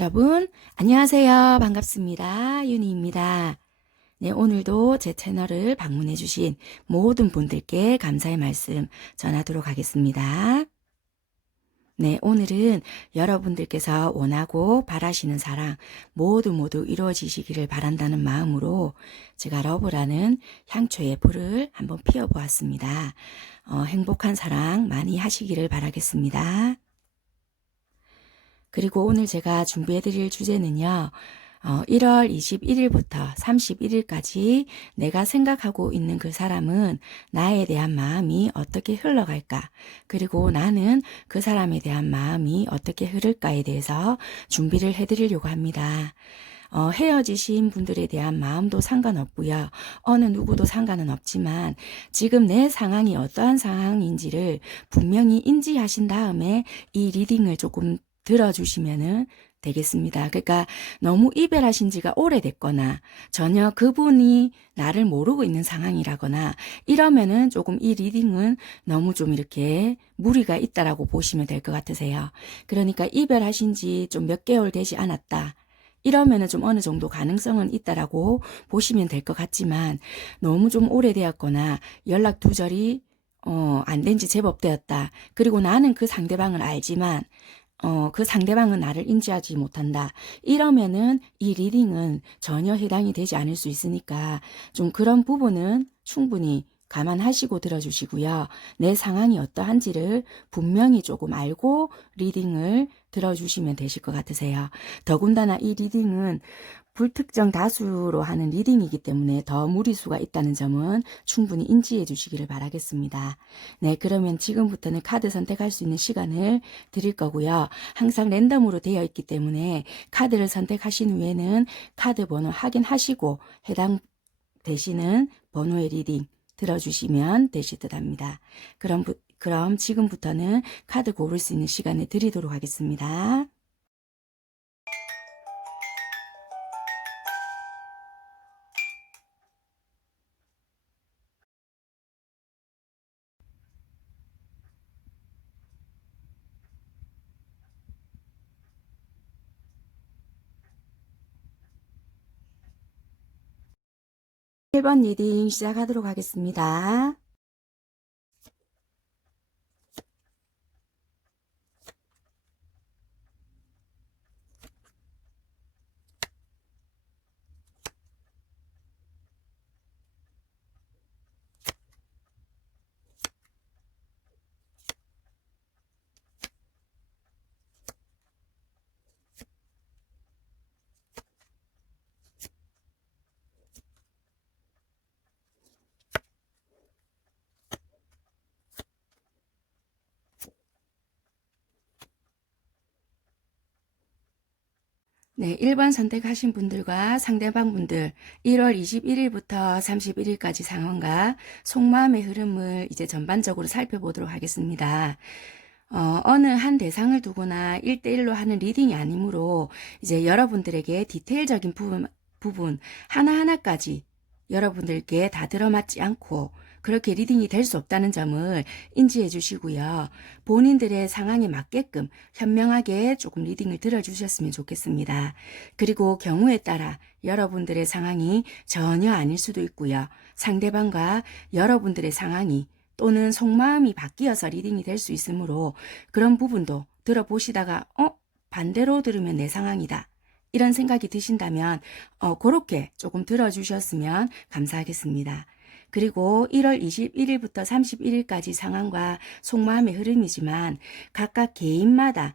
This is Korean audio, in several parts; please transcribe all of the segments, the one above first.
여러분, 안녕하세요. 반갑습니다. 유니입니다. 네, 오늘도 제 채널을 방문해주신 모든 분들께 감사의 말씀 전하도록 하겠습니다. 네, 오늘은 여러분들께서 원하고 바라시는 사랑 모두 이루어지시기를 바란다는 마음으로 제가 러브라는 향초의 불을 한번 피워보았습니다. 행복한 사랑 많이 하시기를 바라겠습니다. 그리고 오늘 제가 준비해 드릴 주제는요. 1월 21일부터 31일까지 내가 생각하고 있는 그 사람은 나에 대한 마음이 어떻게 흘러갈까? 그리고 나는 그 사람에 대한 마음이 어떻게 흐를까에 대해서 준비를 해 드리려고 합니다. 헤어지신 분들에 대한 마음도 상관없고요. 어느 누구도 상관은 없지만 지금 내 상황이 어떠한 상황인지를 분명히 인지하신 다음에 이 리딩을 조금 들어주시면 되겠습니다. 그러니까 너무 이별하신 지가 오래됐거나 전혀 그분이 나를 모르고 있는 상황이라거나 이러면은 조금 이 리딩은 너무 좀 이렇게 무리가 있다라고 보시면 될 것 같으세요. 그러니까 이별하신 지 좀 몇 개월 되지 않았다. 이러면은 좀 어느 정도 가능성은 있다라고 보시면 될 것 같지만 너무 좀 오래되었거나 연락 두절이 안 된 지 제법 되었다. 그리고 나는 그 상대방을 알지만 그 상대방은 나를 인지하지 못한다. 이러면은 이 리딩은 전혀 해당이 되지 않을 수 있으니까 좀 그런 부분은 충분히 감안하시고 들어주시고요. 내 상황이 어떠한지를 분명히 조금 알고 리딩을 들어주시면 되실 것 같으세요. 더군다나 이 리딩은 불특정 다수로 하는 리딩이기 때문에 더 무리수가 있다는 점은 충분히 인지해 주시기를 바라겠습니다. 네, 그러면 지금부터는 카드 선택할 수 있는 시간을 드릴 거고요. 항상 랜덤으로 되어 있기 때문에 카드를 선택하신 후에는 카드 번호 확인하시고 해당되시는 번호의 리딩 들어주시면 되실 듯 합니다. 그럼 지금부터는 카드 고를 수 있는 시간을 드리도록 하겠습니다. 일 번 리딩 시작하도록 하겠습니다. 네, 1번 선택하신 분들과 상대방 분들 1월 21일부터 31일까지 상황과 속마음의 흐름을 이제 전반적으로 살펴보도록 하겠습니다. 어느 한 대상을 두거나 1대1로 하는 리딩이 아니므로 이제 여러분들에게 디테일적인 부분 하나하나까지 여러분들께 다 들어맞지 않고 그렇게 리딩이 될 수 없다는 점을 인지해 주시고요. 본인들의 상황에 맞게끔 현명하게 조금 리딩을 들어주셨으면 좋겠습니다. 그리고 경우에 따라 여러분들의 상황이 전혀 아닐 수도 있고요. 상대방과 여러분들의 상황이 또는 속마음이 바뀌어서 리딩이 될 수 있으므로 그런 부분도 들어보시다가 반대로 들으면 내 상황이다. 이런 생각이 드신다면 그렇게 조금 들어주셨으면 감사하겠습니다. 그리고 1월 21일부터 31일까지 상황과 속마음의 흐름이지만 각각 개인마다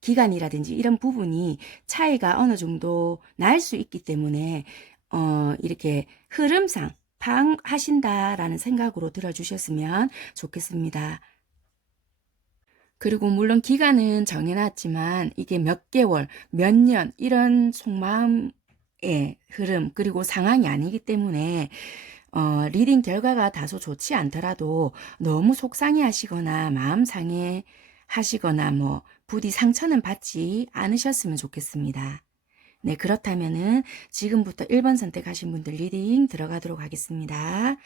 기간이라든지 이런 부분이 차이가 어느 정도 날 수 있기 때문에 이렇게 흐름상 파악하신다라는 생각으로 들어주셨으면 좋겠습니다. 그리고 물론 기간은 정해놨지만 이게 몇 개월, 몇 년 이런 속마음의 흐름 그리고 상황이 아니기 때문에 리딩 결과가 다소 좋지 않더라도 너무 속상해 하시거나 마음 상해 하시거나 뭐 부디 상처는 받지 않으셨으면 좋겠습니다. 네, 그렇다면은 지금부터 1번 선택하신 분들 리딩 들어가도록 하겠습니다.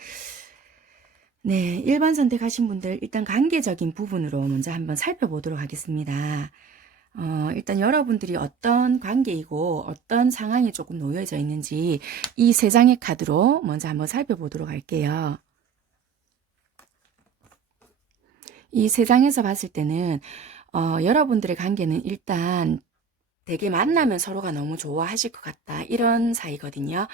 네, 1번 선택하신 분들 일단 관계적인 부분으로 먼저 한번 살펴보도록 하겠습니다. 일단 여러분들이 어떤 관계이고 어떤 상황이 조금 놓여져 있는지 이 세 장의 카드로 먼저 한번 살펴보도록 할게요. 이 세 장에서 봤을 때는 여러분들의 관계는 일단 되게 만나면 서로가 너무 좋아하실 것 같다. 이런 사이거든요.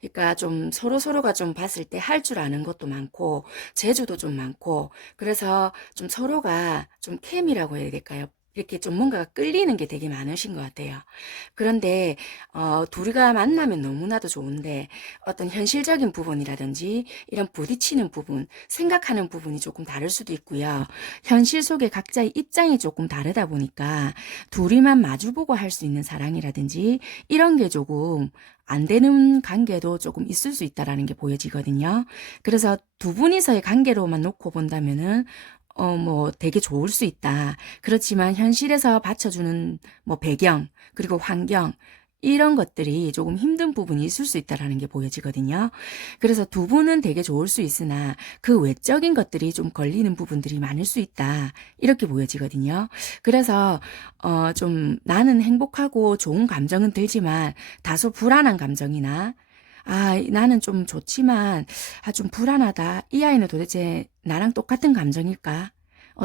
그러니까 좀 서로가 좀 봤을 때 할 줄 아는 것도 많고, 재주도 좀 많고, 그래서 좀 서로가 좀 케미라고 해야 될까요? 이렇게 좀 뭔가가 끌리는 게 되게 많으신 것 같아요. 그런데, 둘이가 만나면 너무나도 좋은데, 어떤 현실적인 부분이라든지, 이런 부딪히는 부분, 생각하는 부분이 조금 다를 수도 있고요. 현실 속에 각자의 입장이 조금 다르다 보니까, 둘이만 마주보고 할 수 있는 사랑이라든지 이런 게 조금 안 되는 관계도 조금 있을 수 있다라는 게 보여지거든요. 그래서 두 분이서의 관계로만 놓고 본다면은 뭐 되게 좋을 수 있다. 그렇지만 현실에서 받쳐주는 뭐 배경 그리고 환경 이런 것들이 조금 힘든 부분이 있을 수 있다라는 게 보여지거든요. 그래서 두 분은 되게 좋을 수 있으나 그 외적인 것들이 좀 걸리는 부분들이 많을 수 있다. 이렇게 보여지거든요. 그래서 좀 나는 행복하고 좋은 감정은 들지만 다소 불안한 감정이나 나는 좀 좋지만 좀 불안하다. 이 아이는 도대체 나랑 똑같은 감정일까?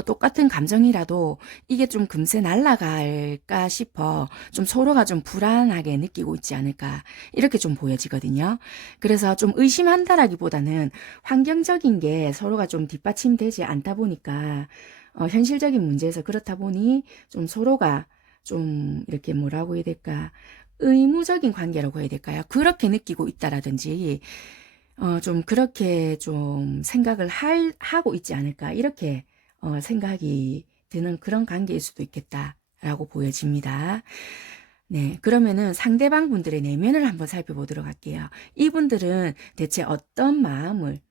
똑같은 감정이라도 이게 좀 금세 날아갈까 싶어 좀 서로가 좀 불안하게 느끼고 있지 않을까 이렇게 좀 보여지거든요. 그래서 좀 의심한다라기보다는 환경적인 게 서로가 좀 뒷받침되지 않다 보니까 현실적인 문제에서 그렇다 보니 좀 서로가 좀 이렇게 뭐라고 해야 될까 의무적인 관계라고 해야 될까요? 그렇게 느끼고 있다라든지 좀 그렇게 좀 생각을 하고 있지 않을까 이렇게 생각이 드는 그런 관계일 수도 있겠다라고 보여집니다. 네, 그러면은 상대방 분들의 내면을 한번 살펴보도록 할게요. 이분들은 대체 어떤 마음을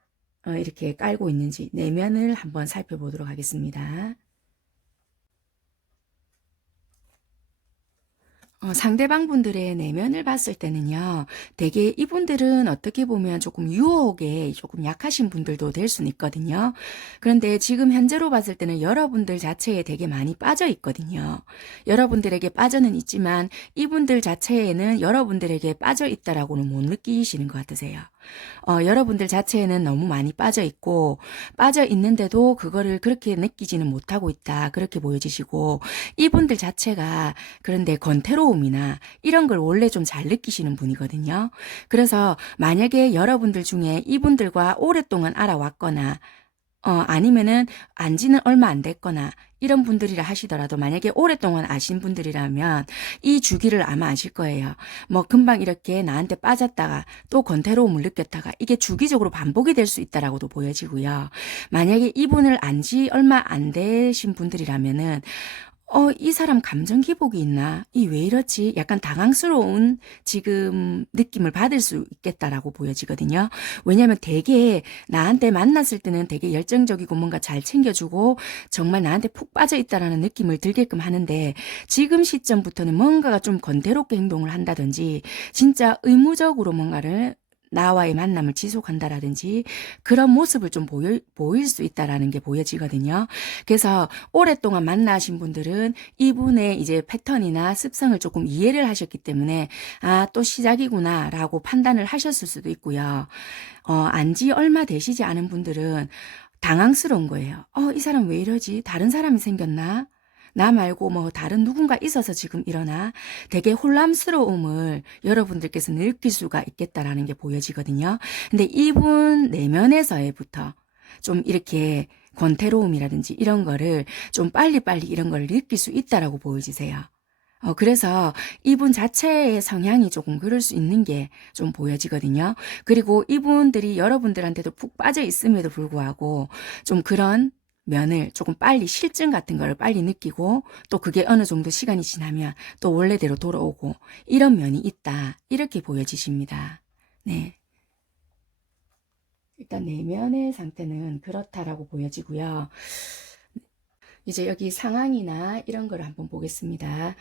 이렇게 깔고 있는지 내면을 한번 살펴보도록 하겠습니다. 상대방 분들의 내면을 봤을 때는요, 되게 이분들은 어떻게 보면 조금 유혹에 조금 약하신 분들도 될 수는 있거든요. 그런데 지금 현재로 봤을 때는 여러분들 자체에 되게 많이 빠져 있거든요. 여러분들에게 빠져는 있지만 이분들 자체에는 여러분들에게 빠져 있다라고는 못 느끼시는 것 같으세요. 여러분들 자체에는 너무 많이 빠져 있고, 빠져 있는데도 그거를 그렇게 느끼지는 못하고 있다. 그렇게 보여지시고, 이분들 자체가 그런데 권태로움이나 이런 걸 원래 좀 잘 느끼시는 분이거든요. 그래서 만약에 여러분들 중에 이분들과 오랫동안 알아왔거나 아니면은 안지는 얼마 안 됐거나 이런 분들이라 하시더라도 만약에 오랫동안 아신 분들이라면 이 주기를 아마 아실 거예요. 뭐 금방 이렇게 나한테 빠졌다가 또 권태로움을 느꼈다가 이게 주기적으로 반복이 될 수 있다라고도 보여지고요. 만약에 이분을 안지 얼마 안 되신 분들이라면은 이 사람 감정 기복이 있나? 이 왜 이러지? 약간 당황스러운 지금 느낌을 받을 수 있겠다라고 보여지거든요. 왜냐하면 되게 나한테 만났을 때는 되게 열정적이고 뭔가 잘 챙겨주고 정말 나한테 푹 빠져 있다라는 느낌을 들게끔 하는데 지금 시점부터는 뭔가가 좀 건대롭게 행동을 한다든지 진짜 의무적으로 뭔가를 나와의 만남을 지속한다라든지 그런 모습을 좀 보일 수 있다라는 게 보여지거든요. 그래서 오랫동안 만나신 분들은 이분의 이제 패턴이나 습성을 조금 이해를 하셨기 때문에 또 시작이구나 라고 판단을 하셨을 수도 있고요. 안지 얼마 되시지 않은 분들은 당황스러운 거예요. 이 사람 왜 이러지? 다른 사람이 생겼나? 나 말고 뭐 다른 누군가 있어서 지금 일어나 되게 혼란스러움을 여러분들께서 느낄 수가 있겠다라는 게 보여지거든요. 근데 이분 내면에서부터 좀 이렇게 권태로움이라든지 이런 거를 좀 빨리빨리 이런 걸 느낄 수 있다라고 보여지세요. 그래서 이분 자체의 성향이 조금 그럴 수 있는 게 좀 보여지거든요. 그리고 이분들이 여러분들한테도 푹 빠져 있음에도 불구하고 좀 그런 면을 조금 빨리 실증 같은 거를 빨리 느끼고 또 그게 어느 정도 시간이 지나면 또 원래대로 돌아오고 이런 면이 있다. 이렇게 보여지십니다. 네. 일단 내면의 상태는 그렇다라고 보여지고요. 이제 여기 상황이나 이런 걸 한번 보겠습니다.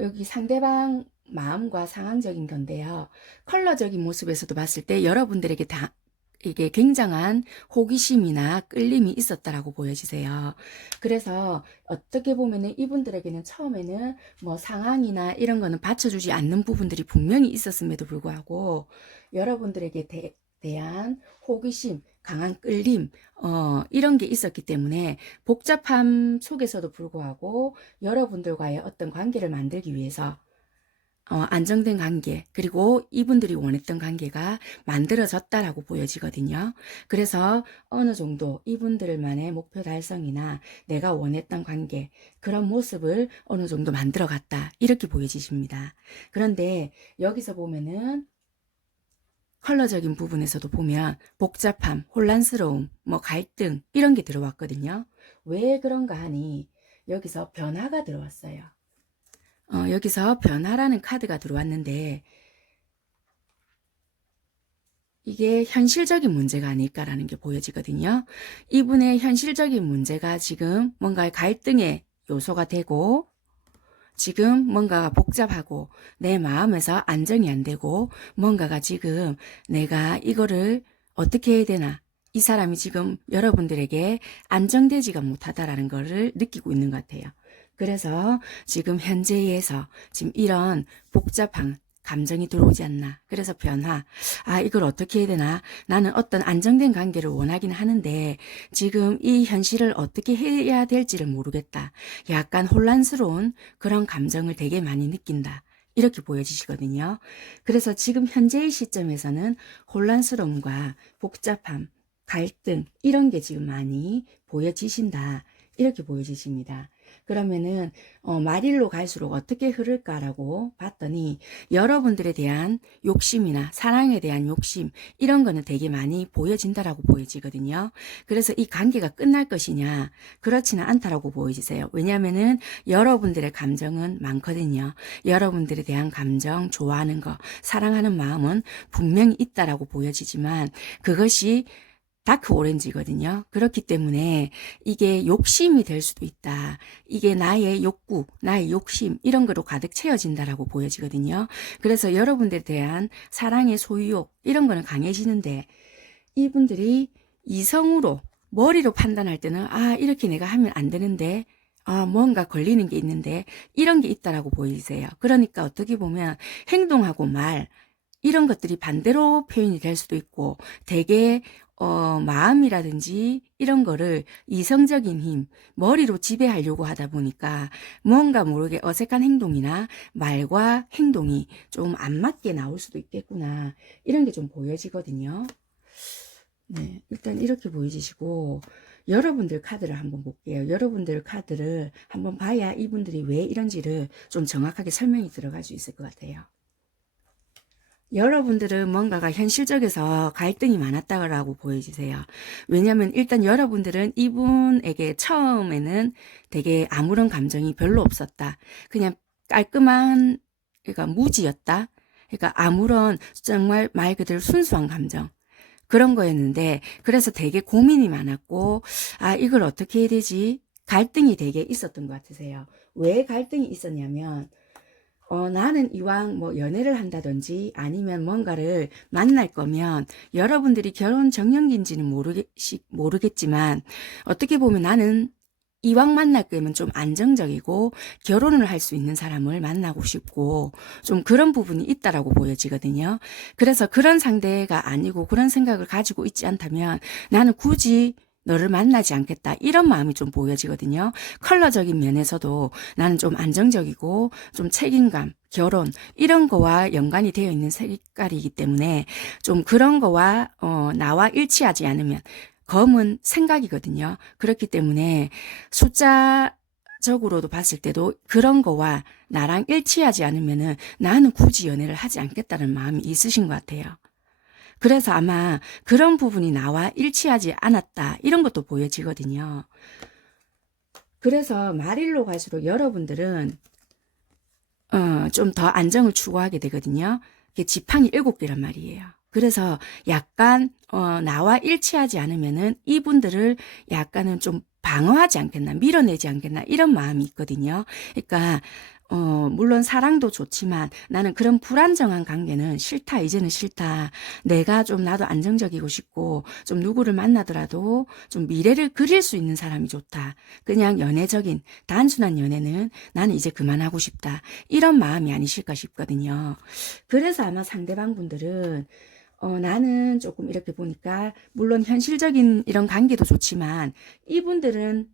여기 상대방 마음과 상황적인 건데요. 컬러적인 모습에서도 봤을 때 여러분들에게 이게 굉장한 호기심이나 끌림이 있었다라고 보여지세요. 그래서 어떻게 보면은 이분들에게는 처음에는 뭐 상황이나 이런 거는 받쳐주지 않는 부분들이 분명히 있었음에도 불구하고 여러분들에게 대한 호기심, 강한 끌림, 이런 게 있었기 때문에 복잡함 속에서도 불구하고 여러분들과의 어떤 관계를 만들기 위해서 안정된 관계, 그리고 이분들이 원했던 관계가 만들어졌다라고 보여지거든요. 그래서 어느 정도 이분들만의 목표 달성이나 내가 원했던 관계, 그런 모습을 어느 정도 만들어 갔다. 이렇게 보여지십니다. 그런데 여기서 보면은 컬러적인 부분에서도 보면 복잡함, 혼란스러움, 뭐 갈등, 이런 게 들어왔거든요. 왜 그런가 하니 여기서 변화가 들어왔어요. 여기서 변화라는 카드가 들어왔는데 이게 현실적인 문제가 아닐까라는 게 보여지거든요. 이분의 현실적인 문제가 지금 뭔가 갈등의 요소가 되고 지금 뭔가가 복잡하고 내 마음에서 안정이 안 되고 뭔가가 지금 내가 이거를 어떻게 해야 되나, 이 사람이 지금 여러분들에게 안정되지가 못하다라는 것을 느끼고 있는 것 같아요. 그래서 지금 현재에서 지금 이런 복잡한 감정이 들어오지 않나. 그래서 변화. 이걸 어떻게 해야 되나. 나는 어떤 안정된 관계를 원하긴 하는데 지금 이 현실을 어떻게 해야 될지를 모르겠다. 약간 혼란스러운 그런 감정을 되게 많이 느낀다. 이렇게 보여지시거든요. 그래서 지금 현재의 시점에서는 혼란스러움과 복잡함, 갈등, 이런 게 지금 많이 보여지신다. 이렇게 보여지십니다. 그러면은 말일로 갈수록 어떻게 흐를까라고 봤더니 여러분들에 대한 욕심이나 사랑에 대한 욕심, 이런 거는 되게 많이 보여진다라고 보여지거든요. 그래서 이 관계가 끝날 것이냐, 그렇지는 않다라고 보여지세요. 왜냐하면은 여러분들의 감정은 많거든요. 여러분들에 대한 감정, 좋아하는 거, 사랑하는 마음은 분명히 있다라고 보여지지만 그것이 다크 오렌지거든요. 그렇기 때문에 이게 욕심이 될 수도 있다. 이게 나의 욕구, 나의 욕심, 이런 거로 가득 채워진다라고 보여지거든요. 그래서 여러분들에 대한 사랑의 소유욕, 이런 거는 강해지는데 이분들이 이성으로, 머리로 판단할 때는 이렇게 내가 하면 안 되는데 뭔가 걸리는 게 있는데 이런 게 있다라고 보이세요. 그러니까 어떻게 보면 행동하고 말, 이런 것들이 반대로 표현이 될 수도 있고 되게 마음이라든지 이런 거를 이성적인 힘, 머리로 지배하려고 하다 보니까 뭔가 모르게 어색한 행동이나 말과 행동이 좀 안 맞게 나올 수도 있겠구나. 이런 게 좀 보여지거든요. 네, 일단 이렇게 보여지시고 여러분들 카드를 한번 볼게요. 여러분들 카드를 한번 봐야 이분들이 왜 이런지를 좀 정확하게 설명이 들어갈 수 있을 것 같아요. 여러분들은 뭔가가 현실적에서 갈등이 많았다고 보여지세요. 왜냐하면 일단 여러분들은 이분에게 처음에는 되게 아무런 감정이 별로 없었다. 그냥 깔끔한, 그러니까 무지였다. 그러니까 아무런, 정말 말 그대로 순수한 감정. 그런 거였는데, 그래서 되게 고민이 많았고, 이걸 어떻게 해야 되지? 갈등이 되게 있었던 것 같으세요. 왜 갈등이 있었냐면, 나는 이왕 뭐 연애를 한다든지 아니면 뭔가를 만날 거면 여러분들이 결혼 정년기인지는 모르겠지만 어떻게 보면 나는 이왕 만날 거면 좀 안정적이고 결혼을 할 수 있는 사람을 만나고 싶고 좀 그런 부분이 있다라고 보여지거든요. 그래서 그런 상대가 아니고 그런 생각을 가지고 있지 않다면 나는 굳이 너를 만나지 않겠다, 이런 마음이 좀 보여지거든요. 컬러적인 면에서도 나는 좀 안정적이고 좀 책임감, 결혼, 이런 거와 연관이 되어 있는 색깔이기 때문에 좀 그런 거와 나와 일치하지 않으면, 검은 생각이거든요. 그렇기 때문에 숫자적으로도 봤을 때도 그런 거와 나랑 일치하지 않으면은 나는 굳이 연애를 하지 않겠다는 마음이 있으신 것 같아요. 그래서 아마 그런 부분이 나와 일치하지 않았다, 이런 것도 보여지거든요. 그래서 말일로 갈수록 여러분들은 좀 더 안정을 추구하게 되거든요. 이게 지팡이 7개란 말이에요. 그래서 약간 나와 일치하지 않으면은 이분들을 약간은 좀 방어하지 않겠나, 밀어내지 않겠나, 이런 마음이 있거든요. 그러니까 물론 사랑도 좋지만 나는 그런 불안정한 관계는 싫다. 이제는 싫다. 내가 좀 나도 안정적이고 싶고 좀 누구를 만나더라도 좀 미래를 그릴 수 있는 사람이 좋다. 그냥 연애적인 단순한 연애는 나는 이제 그만하고 싶다. 이런 마음이 아니실까 싶거든요. 그래서 아마 상대방 분들은 나는 조금 이렇게 보니까 물론 현실적인 이런 관계도 좋지만 이분들은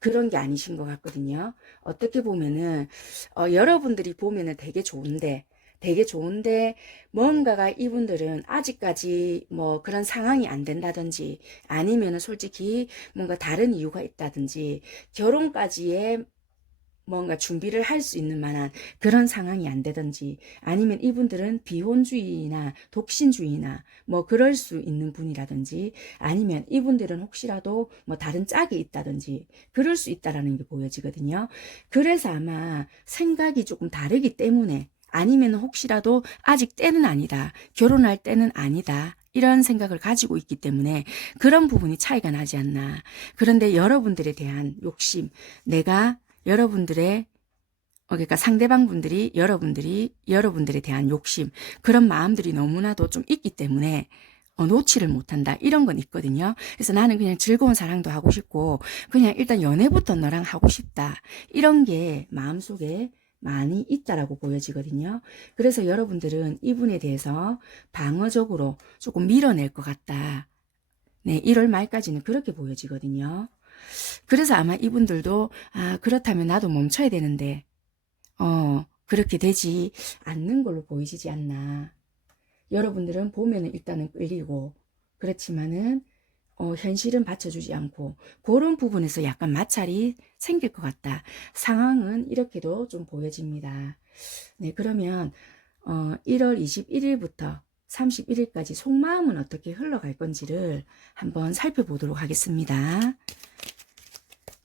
그런 게 아니신 것 같거든요. 어떻게 보면은 여러분들이 보면은 되게 좋은데 뭔가가 이분들은 아직까지 뭐 그런 상황이 안 된다든지 아니면은 솔직히 뭔가 다른 이유가 있다든지 결혼까지의 뭔가 준비를 할 수 있는 만한 그런 상황이 안 되든지 아니면 이분들은 비혼주의나 독신주의나 뭐 그럴 수 있는 분이라든지 아니면 이분들은 혹시라도 뭐 다른 짝이 있다든지 그럴 수 있다라는 게 보여지거든요. 그래서 아마 생각이 조금 다르기 때문에 아니면 혹시라도 아직 때는 아니다. 결혼할 때는 아니다. 이런 생각을 가지고 있기 때문에 그런 부분이 차이가 나지 않나. 그런데 여러분들에 대한 욕심, 내가 여러분들의 그러니까 상대방 분들이 여러분들에 대한 욕심 그런 마음들이 너무나도 좀 있기 때문에 놓지를 못한다 이런 건 있거든요. 그래서 나는 그냥 즐거운 사랑도 하고 싶고 그냥 일단 연애부터 너랑 하고 싶다 이런 게 마음속에 많이 있다라고 보여지거든요. 그래서 여러분들은 이분에 대해서 방어적으로 조금 밀어낼 것 같다. 네, 1월 말까지는 그렇게 보여지거든요. 그래서 아마 이분들도 그렇다면 나도 멈춰야 되는데 그렇게 되지 않는 걸로 보이시지 않나. 여러분들은 보면은 일단은 끌리고 그렇지만은 현실은 받쳐주지 않고 그런 부분에서 약간 마찰이 생길 것 같다. 상황은 이렇게도 좀 보여집니다. 네, 그러면 1월 21일부터 31일까지 속마음은 어떻게 흘러갈 건지를 한번 살펴보도록 하겠습니다.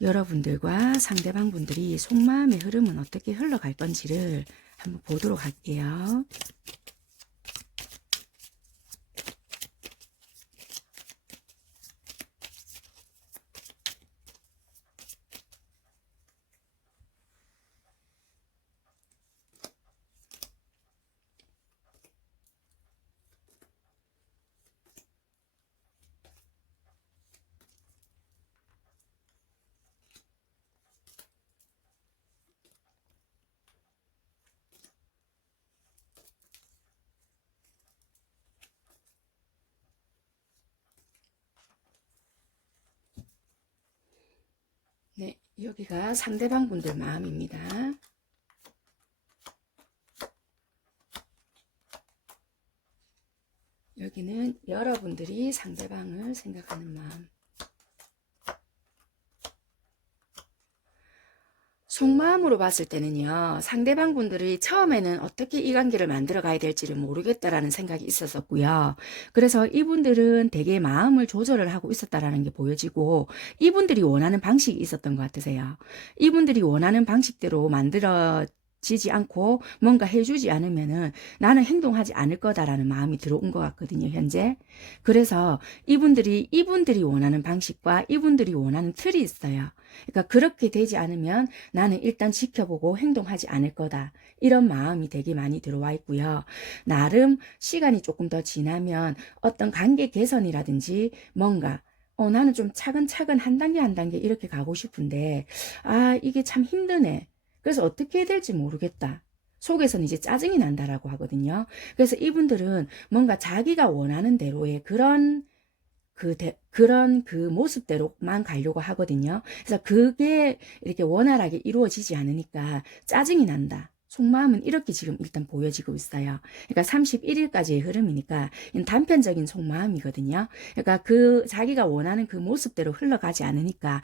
여러분들과 상대방 분들이 속마음의 흐름은 어떻게 흘러갈 건지를 한번 보도록 할게요. 네, 여기가 상대방 분들 마음입니다. 여기는 여러분들이 상대방을 생각하는 마음. 속마음으로 봤을 때는요, 상대방 분들이 처음에는 어떻게 이 관계를 만들어 가야 될지를 모르겠다라는 생각이 있었었고요. 그래서 이분들은 되게 마음을 조절을 하고 있었다라는 게 보여지고, 이분들이 원하는 방식이 있었던 것 같으세요. 이분들이 원하는 방식대로 지지 않고 뭔가 해주지 않으면은 나는 행동하지 않을 거다라는 마음이 들어온 것 같거든요, 현재. 그래서 이분들이 원하는 방식과 이분들이 원하는 틀이 있어요. 그러니까 그렇게 되지 않으면 나는 일단 지켜보고 행동하지 않을 거다. 이런 마음이 되게 많이 들어와 있고요. 나름 시간이 조금 더 지나면 어떤 관계 개선이라든지 뭔가 나는 좀 차근차근 한 단계 한 단계 이렇게 가고 싶은데 이게 참 힘드네. 그래서 어떻게 해야 될지 모르겠다. 속에서는 이제 짜증이 난다라고 하거든요. 그래서 이분들은 뭔가 자기가 원하는 대로의 그런 그 모습대로만 가려고 하거든요. 그래서 그게 이렇게 원활하게 이루어지지 않으니까 짜증이 난다. 속마음은 이렇게 지금 일단 보여지고 있어요. 그러니까 31일까지의 흐름이니까 단편적인 속마음이거든요. 그러니까 자기가 원하는 그 모습대로 흘러가지 않으니까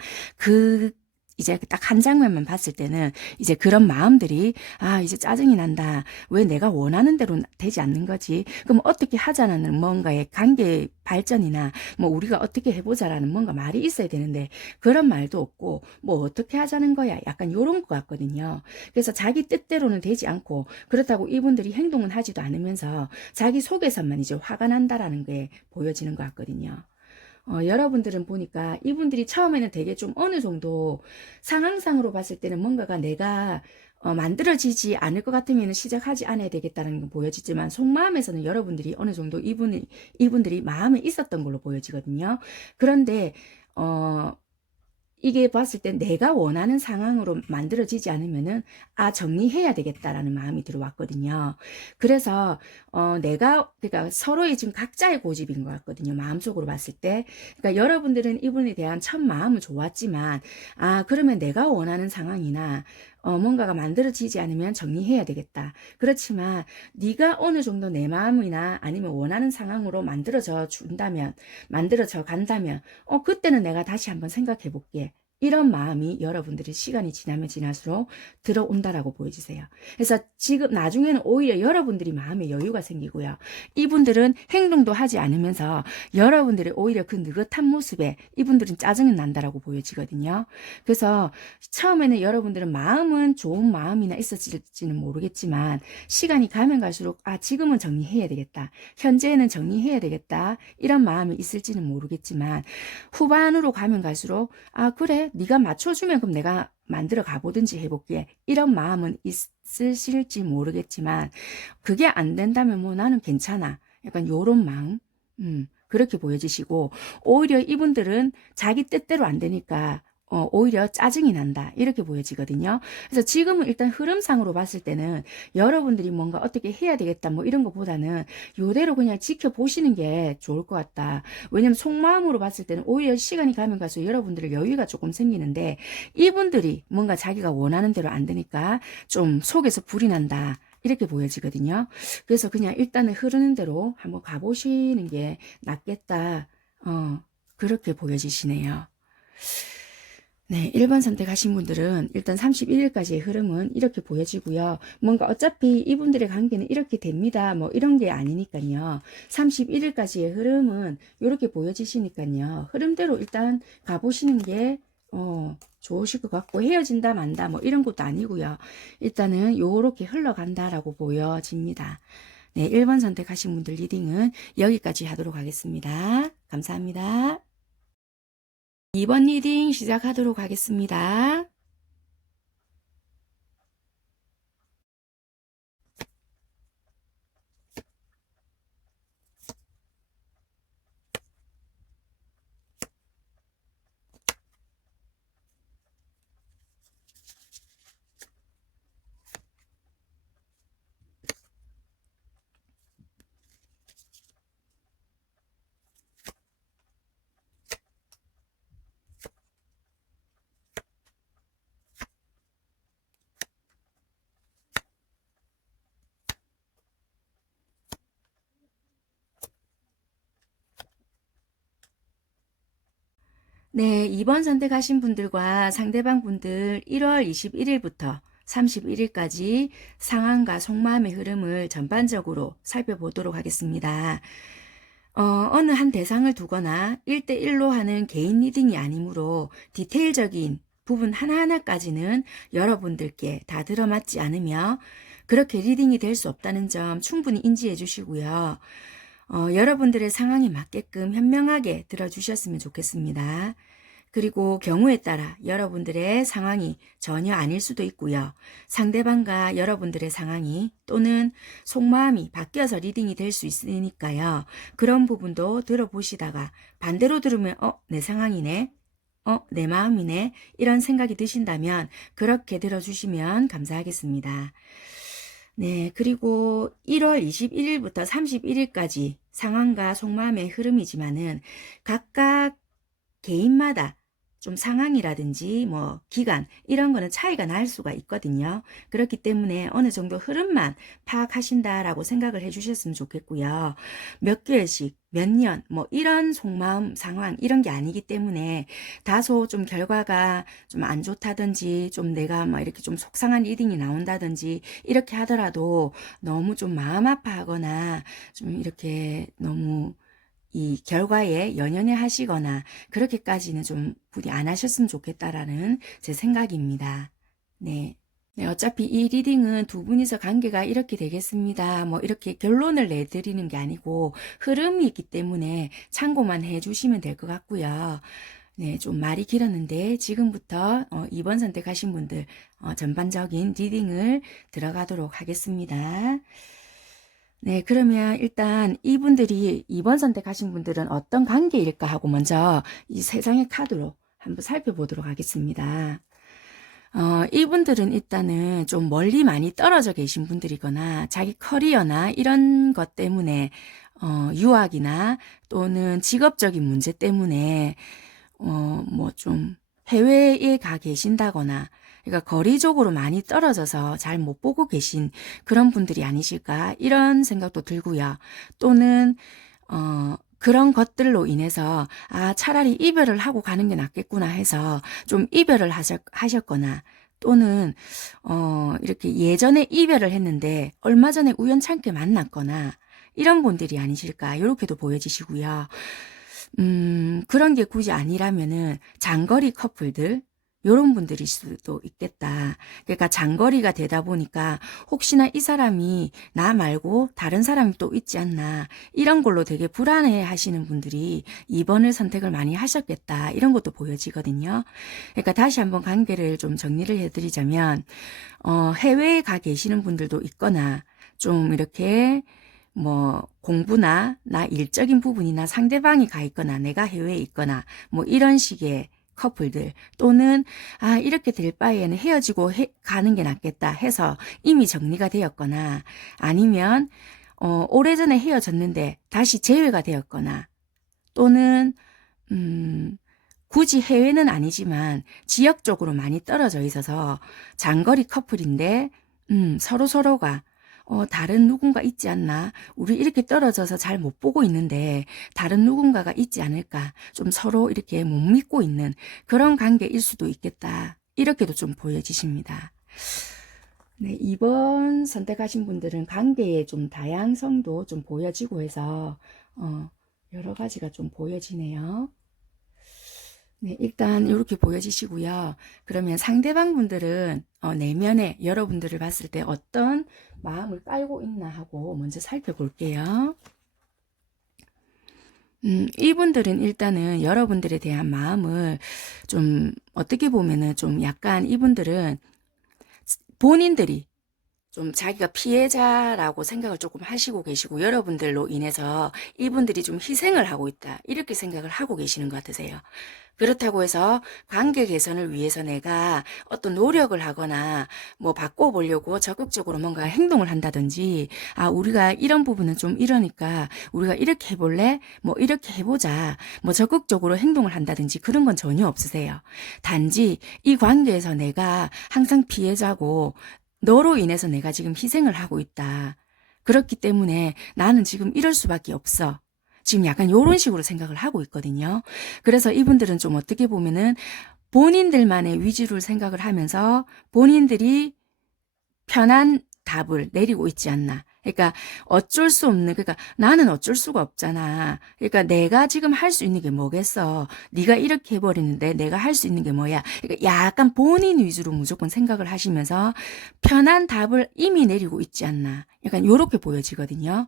이제 딱 한 장면만 봤을 때는 이제 그런 마음들이 이제 짜증이 난다. 왜 내가 원하는 대로 되지 않는 거지? 그럼 어떻게 하자는 뭔가의 관계 발전이나 뭐 우리가 어떻게 해보자라는 뭔가 말이 있어야 되는데 그런 말도 없고 뭐 어떻게 하자는 거야? 약간 요런 것 같거든요. 그래서 자기 뜻대로는 되지 않고 그렇다고 이분들이 행동은 하지도 않으면서 자기 속에서만 이제 화가 난다라는 게 보여지는 것 같거든요. 여러분들은 보니까 이분들이 처음에는 되게 좀 어느 정도 상황상으로 봤을 때는 뭔가가 내가 만들어지지 않을 것 같으면 시작하지 않아야 되겠다는 건 보여지지만 속마음에서는 여러분들이 어느 정도 이분들이 마음에 있었던 걸로 보여지거든요. 그런데 이게 봤을 때 내가 원하는 상황으로 만들어지지 않으면은 정리해야 되겠다라는 마음이 들어왔거든요. 그래서 내가 그러니까 서로의 지금 각자의 고집인 것 같거든요. 마음속으로 봤을 때. 그러니까 여러분들은 이분에 대한 첫 마음은 좋았지만 그러면 내가 원하는 상황이나 뭔가가 만들어지지 않으면 정리해야 되겠다. 그렇지만 네가 어느 정도 내 마음이나 아니면 원하는 상황으로 만들어져 간다면 그때는 내가 다시 한번 생각해 볼게. 이런 마음이 여러분들이 시간이 지나면 지날수록 들어온다라고 보여지세요. 그래서 지금 나중에는 오히려 여러분들이 마음에 여유가 생기고요. 이분들은 행동도 하지 않으면서 여러분들이 오히려 그 느긋한 모습에 이분들은 짜증이 난다라고 보여지거든요. 그래서 처음에는 여러분들은 마음은 좋은 마음이나 있었을지는 모르겠지만 시간이 가면 갈수록 지금은 정리해야 되겠다. 현재는 정리해야 되겠다. 이런 마음이 있을지는 모르겠지만 후반으로 가면 갈수록 그래 네가 맞춰주면 그럼 내가 만들어 가보든지 해볼게. 이런 마음은 있으실지 모르겠지만 그게 안 된다면 뭐 나는 괜찮아. 약간 요런 마음. 그렇게 보여지시고 오히려 이분들은 자기 뜻대로 안 되니까 오히려 짜증이 난다. 이렇게 보여지거든요. 그래서 지금은 일단 흐름상으로 봤을 때는 여러분들이 뭔가 어떻게 해야 되겠다 뭐 이런 것보다는 요대로 그냥 지켜보시는 게 좋을 것 같다. 왜냐면 속마음으로 봤을 때는 오히려 시간이 가면 갈수록 여러분들의 여유가 조금 생기는데 이분들이 뭔가 자기가 원하는 대로 안 되니까 좀 속에서 불이 난다. 이렇게 보여지거든요. 그래서 그냥 일단은 흐르는 대로 한번 가보시는 게 낫겠다. 그렇게 보여지시네요. 네, 1번 선택하신 분들은 일단 31일까지의 흐름은 이렇게 보여지고요. 뭔가 어차피 이분들의 관계는 이렇게 됩니다. 뭐 이런 게 아니니까요. 31일까지의 흐름은 이렇게 보여지시니까요. 흐름대로 일단 가보시는 게 좋으실 것 같고 헤어진다 만다 뭐 이런 것도 아니고요. 일단은 요렇게 흘러간다라고 보여집니다. 네, 1번 선택하신 분들 리딩은 여기까지 하도록 하겠습니다. 감사합니다. 2번 리딩 시작하도록 하겠습니다. 네, 2번 선택하신 분들과 상대방 분들 1월 21일부터 31일까지 상황과 속마음의 흐름을 전반적으로 살펴보도록 하겠습니다. 어느 한 대상을 두거나 1대1로 하는 개인 리딩이 아니므로 디테일적인 부분 하나하나까지는 여러분들께 다 들어맞지 않으며 그렇게 리딩이 될 수 없다는 점 충분히 인지해 주시고요. 여러분들의 상황에 맞게끔 현명하게 들어주셨으면 좋겠습니다. 그리고 경우에 따라 여러분들의 상황이 전혀 아닐 수도 있고요. 상대방과 여러분들의 상황이 또는 속마음이 바뀌어서 리딩이 될 수 있으니까요. 그런 부분도 들어보시다가 반대로 들으면 내 상황이네. 내 마음이네. 이런 생각이 드신다면 그렇게 들어주시면 감사하겠습니다. 네, 그리고 1월 21일부터 31일까지 상황과 속마음의 흐름이지만은 각각 개인마다 좀 상황이라든지 뭐 기간 이런 거는 차이가 날 수가 있거든요. 그렇기 때문에 어느 정도 흐름만 파악하신다라고 생각을 해주셨으면 좋겠고요. 몇 개월씩 몇 년 뭐 이런 속마음 상황 이런 게 아니기 때문에 다소 좀 결과가 좀 안 좋다든지 좀 내가 막 이렇게 좀 속상한 리딩이 나온다든지 이렇게 하더라도 너무 좀 마음 아파하거나 좀 이렇게 너무 이 결과에 연연해 하시거나 그렇게까지는 좀 부디 안 하셨으면 좋겠다라는 제 생각입니다. 네. 네, 어차피 이 리딩은 두 분이서 관계가 이렇게 되겠습니다. 뭐 이렇게 결론을 내드리는 게 아니고 흐름이 있기 때문에 참고만 해주시면 될 것 같고요. 네, 좀 말이 길었는데 지금부터 2번 선택하신 분들 전반적인 리딩을 들어가도록 하겠습니다. 네, 그러면 일단 이분들이 2번 선택하신 분들은 어떤 관계일까 하고 먼저 이 세상의 카드로 한번 살펴보도록 하겠습니다. 이분들은 일단은 좀 멀리 많이 떨어져 계신 분들이거나 자기 커리어나 이런 것 때문에 유학이나 또는 직업적인 문제 때문에 뭐 좀 해외에 가 계신다거나 그러니까 거리적으로 많이 떨어져서 잘 못 보고 계신 그런 분들이 아니실까 이런 생각도 들고요. 또는 그런 것들로 인해서 차라리 이별을 하고 가는 게 낫겠구나 해서 좀 이별을 하셨거나 또는 이렇게 예전에 이별을 했는데 얼마 전에 우연찮게 만났거나 이런 분들이 아니실까 이렇게도 보여지시고요. 그런 게 굳이 아니라면은 장거리 커플들 요런 분들일 수도 있겠다. 그러니까 장거리가 되다 보니까 혹시나 이 사람이 나 말고 다른 사람이 또 있지 않나 이런 걸로 되게 불안해 하시는 분들이 2번을 선택을 많이 하셨겠다. 이런 것도 보여지거든요. 그러니까 다시 한번 관계를 좀 정리를 해드리자면 해외에 가 계시는 분들도 있거나 좀 이렇게 뭐 공부나 나 일적인 부분이나 상대방이 가 있거나 내가 해외에 있거나 뭐 이런 식의 커플들 또는 이렇게 될 바에는 헤어지고 가는 게 낫겠다 해서 이미 정리가 되었거나 아니면 오래전에 헤어졌는데 다시 재회가 되었거나 또는 굳이 해외는 아니지만 지역적으로 많이 떨어져 있어서 장거리 커플인데 서로가 다른 누군가 있지 않나? 우리 이렇게 떨어져서 잘 못 보고 있는데 다른 누군가가 있지 않을까? 좀 서로 이렇게 못 믿고 있는 그런 관계일 수도 있겠다. 이렇게도 좀 보여지십니다. 네, 2번 선택하신 분들은 관계의 좀 다양성도 좀 보여지고 해서 여러 가지가 좀 보여지네요. 네, 일단 이렇게 보여지시고요. 그러면 상대방 분들은 내면에 여러분들을 봤을 때 어떤 마음을 깔고 있나 하고 먼저 살펴볼게요. 이분들은 일단은 여러분들에 대한 마음을 좀 어떻게 보면은 좀 약간 이분들은 본인들이 좀 자기가 피해자라고 생각을 조금 하시고 계시고 여러분들로 인해서 이분들이 좀 희생을 하고 있다 이렇게 생각을 하고 계시는 것 같으세요. 그렇다고 해서 관계 개선을 위해서 내가 어떤 노력을 하거나 뭐 바꿔보려고 적극적으로 뭔가 행동을 한다든지 우리가 이런 부분은 좀 이러니까 우리가 이렇게 해볼래? 뭐 이렇게 해보자 뭐 적극적으로 행동을 한다든지 그런 건 전혀 없으세요. 단지 이 관계에서 내가 항상 피해자고 너로 인해서 내가 지금 희생을 하고 있다. 그렇기 때문에 나는 지금 이럴 수밖에 없어. 지금 약간 이런 식으로 생각을 하고 있거든요. 그래서 이분들은 좀 어떻게 보면은 본인들만의 위주를 생각을 하면서 본인들이 편한 답을 내리고 있지 않나. 그러니까 어쩔 수 없는 그러니까 나는 어쩔 수가 없잖아. 그러니까 내가 지금 할 수 있는 게 뭐겠어. 네가 이렇게 해버리는데 내가 할 수 있는 게 뭐야. 그러니까 약간 본인 위주로 무조건 생각을 하시면서 편한 답을 이미 내리고 있지 않나. 약간 요렇게 보여지거든요.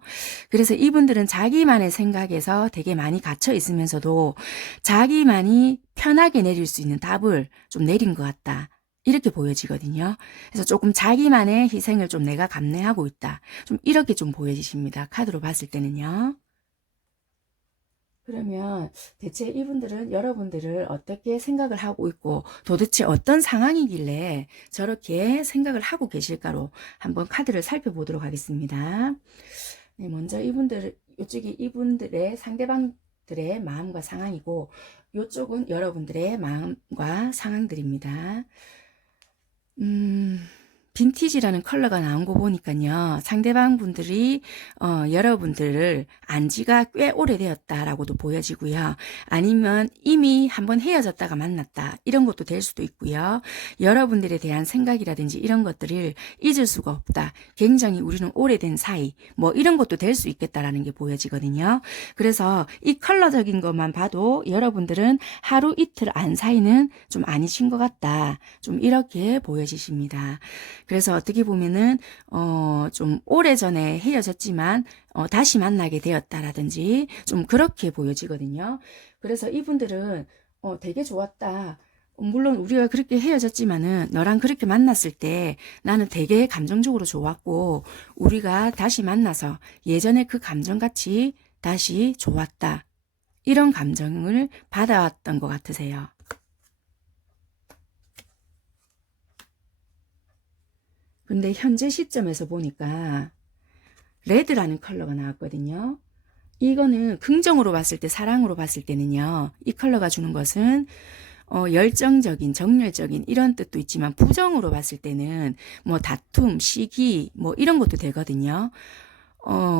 그래서 이분들은 자기만의 생각에서 되게 많이 갇혀 있으면서도 자기만이 편하게 내릴 수 있는 답을 좀 내린 것 같다. 이렇게 보여지거든요. 그래서 조금 자기만의 희생을 좀 내가 감내하고 있다. 좀 이렇게 좀 보여지십니다. 카드로 봤을 때는요. 그러면 대체 이분들은 여러분들을 어떻게 생각을 하고 있고 도대체 어떤 상황이길래 저렇게 생각을 하고 계실까로 한번 카드를 살펴보도록 하겠습니다. 네, 먼저 이쪽이 이분들의 상대방들의 마음과 상황이고 이쪽은 여러분들의 마음과 상황들입니다. 빈티지라는 컬러가 나온 거 보니까요. 상대방 분들이 여러분들을 안 지가 꽤 오래되었다라고도 보여지고요. 아니면 이미 한번 헤어졌다가 만났다. 이런 것도 될 수도 있고요. 여러분들에 대한 생각이라든지 이런 것들을 잊을 수가 없다. 굉장히 우리는 오래된 사이 뭐 이런 것도 될 수 있겠다라는 게 보여지거든요. 그래서 이 컬러적인 것만 봐도 여러분들은 하루 이틀 안 사이는 좀 아니신 것 같다. 좀 이렇게 보여지십니다. 그래서 어떻게 보면은 좀 오래전에 헤어졌지만 다시 만나게 되었다라든지 좀 그렇게 보여지거든요. 그래서 이분들은 되게 좋았다. 물론 우리가 그렇게 헤어졌지만은 너랑 그렇게 만났을 때 나는 되게 감정적으로 좋았고 우리가 다시 만나서 예전에 그 감정같이 다시 좋았다. 이런 감정을 받아왔던 것 같으세요. 근데 현재 시점에서 보니까 레드라는 컬러가 나왔거든요. 이거는 긍정으로 봤을 때, 사랑으로 봤을 때는요. 이 컬러가 주는 것은 열정적인, 정열적인 이런 뜻도 있지만 부정으로 봤을 때는 뭐 다툼, 시기 뭐 이런 것도 되거든요.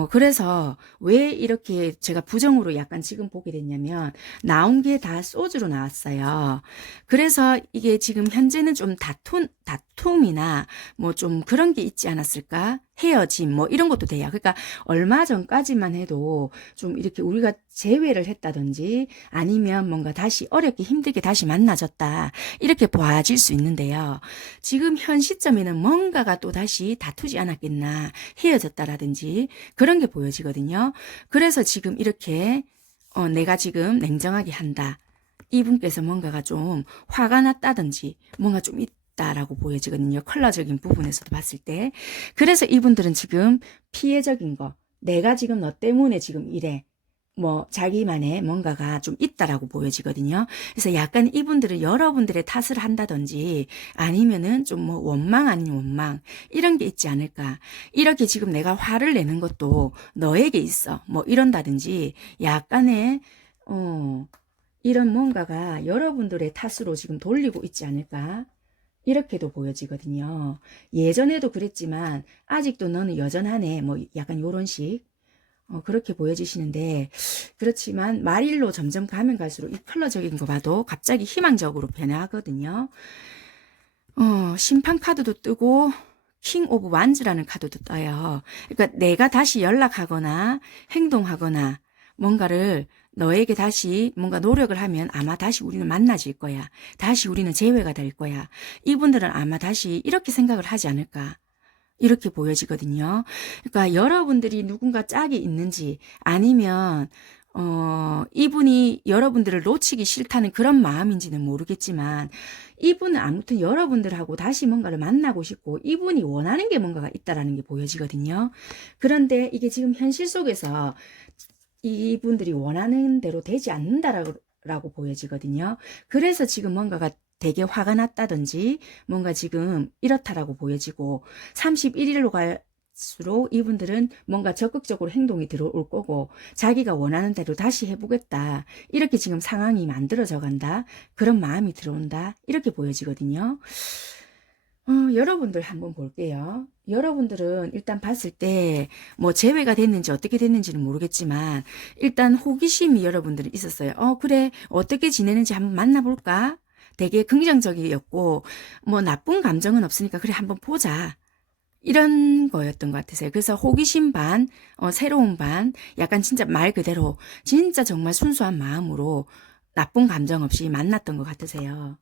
그래서 왜 이렇게 제가 부정으로 약간 지금 보게 됐냐면 나온 게 다 소주로 나왔어요. 그래서 이게 지금 현재는 좀 다툼이나 뭐 좀 그런 게 있지 않았을까? 헤어짐 뭐 이런 것도 돼요. 그러니까 얼마 전까지만 해도 좀 이렇게 우리가 재회를 했다든지 아니면 뭔가 다시 어렵게 힘들게 다시 만나졌다. 이렇게 봐질 수 있는데요. 지금 현 시점에는 뭔가가 또 다시 다투지 않았겠나. 헤어졌다라든지 그런 게 보여지거든요. 그래서 지금 이렇게 내가 지금 냉정하게 한다. 이분께서 뭔가가 좀 화가 났다든지 뭔가 좀 있다라고 보여지거든요. 컬러적인 부분에서도 봤을 때. 그래서 이분들은 지금 피해적인 거, 내가 지금 너 때문에 지금 이래. 뭐 자기만의 뭔가가 좀 있다라고 보여지거든요. 그래서 약간 이분들은 여러분들의 탓을 한다든지 아니면은 좀 뭐 원망 아닌 원망 이런 게 있지 않을까. 이렇게 지금 내가 화를 내는 것도 너에게 있어. 뭐 이런다든지 약간의 이런 뭔가가 여러분들의 탓으로 지금 돌리고 있지 않을까. 이렇게도 보여지거든요. 예전에도 그랬지만 아직도 너는 여전하네. 뭐 약간 요런 식. 그렇게 보여지시는데 그렇지만 말일로 점점 가면 갈수록 이 컬러적인 거 봐도 갑자기 희망적으로 변화하거든요. 심판 카드도 뜨고 킹 오브 완즈라는 카드도 떠요. 그러니까 내가 다시 연락하거나 행동하거나 뭔가를 너에게 다시 뭔가 노력을 하면 아마 다시 우리는 만나질 거야. 다시 우리는 재회가 될 거야. 이분들은 아마 다시 이렇게 생각을 하지 않을까. 이렇게 보여지거든요. 그러니까 여러분들이 누군가 짝이 있는지 아니면 이분이 여러분들을 놓치기 싫다는 그런 마음인지는 모르겠지만 이분은 아무튼 여러분들하고 다시 뭔가를 만나고 싶고 이분이 원하는 게 뭔가가 있다라는 게 보여지거든요. 그런데 이게 지금 현실 속에서 이분들이 원하는 대로 되지 않는다라고 보여지거든요. 그래서 지금 뭔가가 되게 화가 났다든지 뭔가 지금 이렇다라고 보여지고 31일로 갈수록 이분들은 뭔가 적극적으로 행동이 들어올 거고 자기가 원하는 대로 다시 해보겠다. 이렇게 지금 상황이 만들어져 간다. 그런 마음이 들어온다. 이렇게 보여지거든요. 여러분들 한번 볼게요. 여러분들은 일단 봤을 때 뭐 재회가 됐는지 어떻게 됐는지는 모르겠지만 일단 호기심이 여러분들은 있었어요. 그래 어떻게 지내는지 한번 만나볼까? 되게 긍정적이었고 뭐 나쁜 감정은 없으니까 그래 한번 보자. 이런 거였던 것 같으세요. 그래서 호기심 반, 새로운 반, 약간 진짜 말 그대로 진짜 정말 순수한 마음으로 나쁜 감정 없이 만났던 것 같으세요.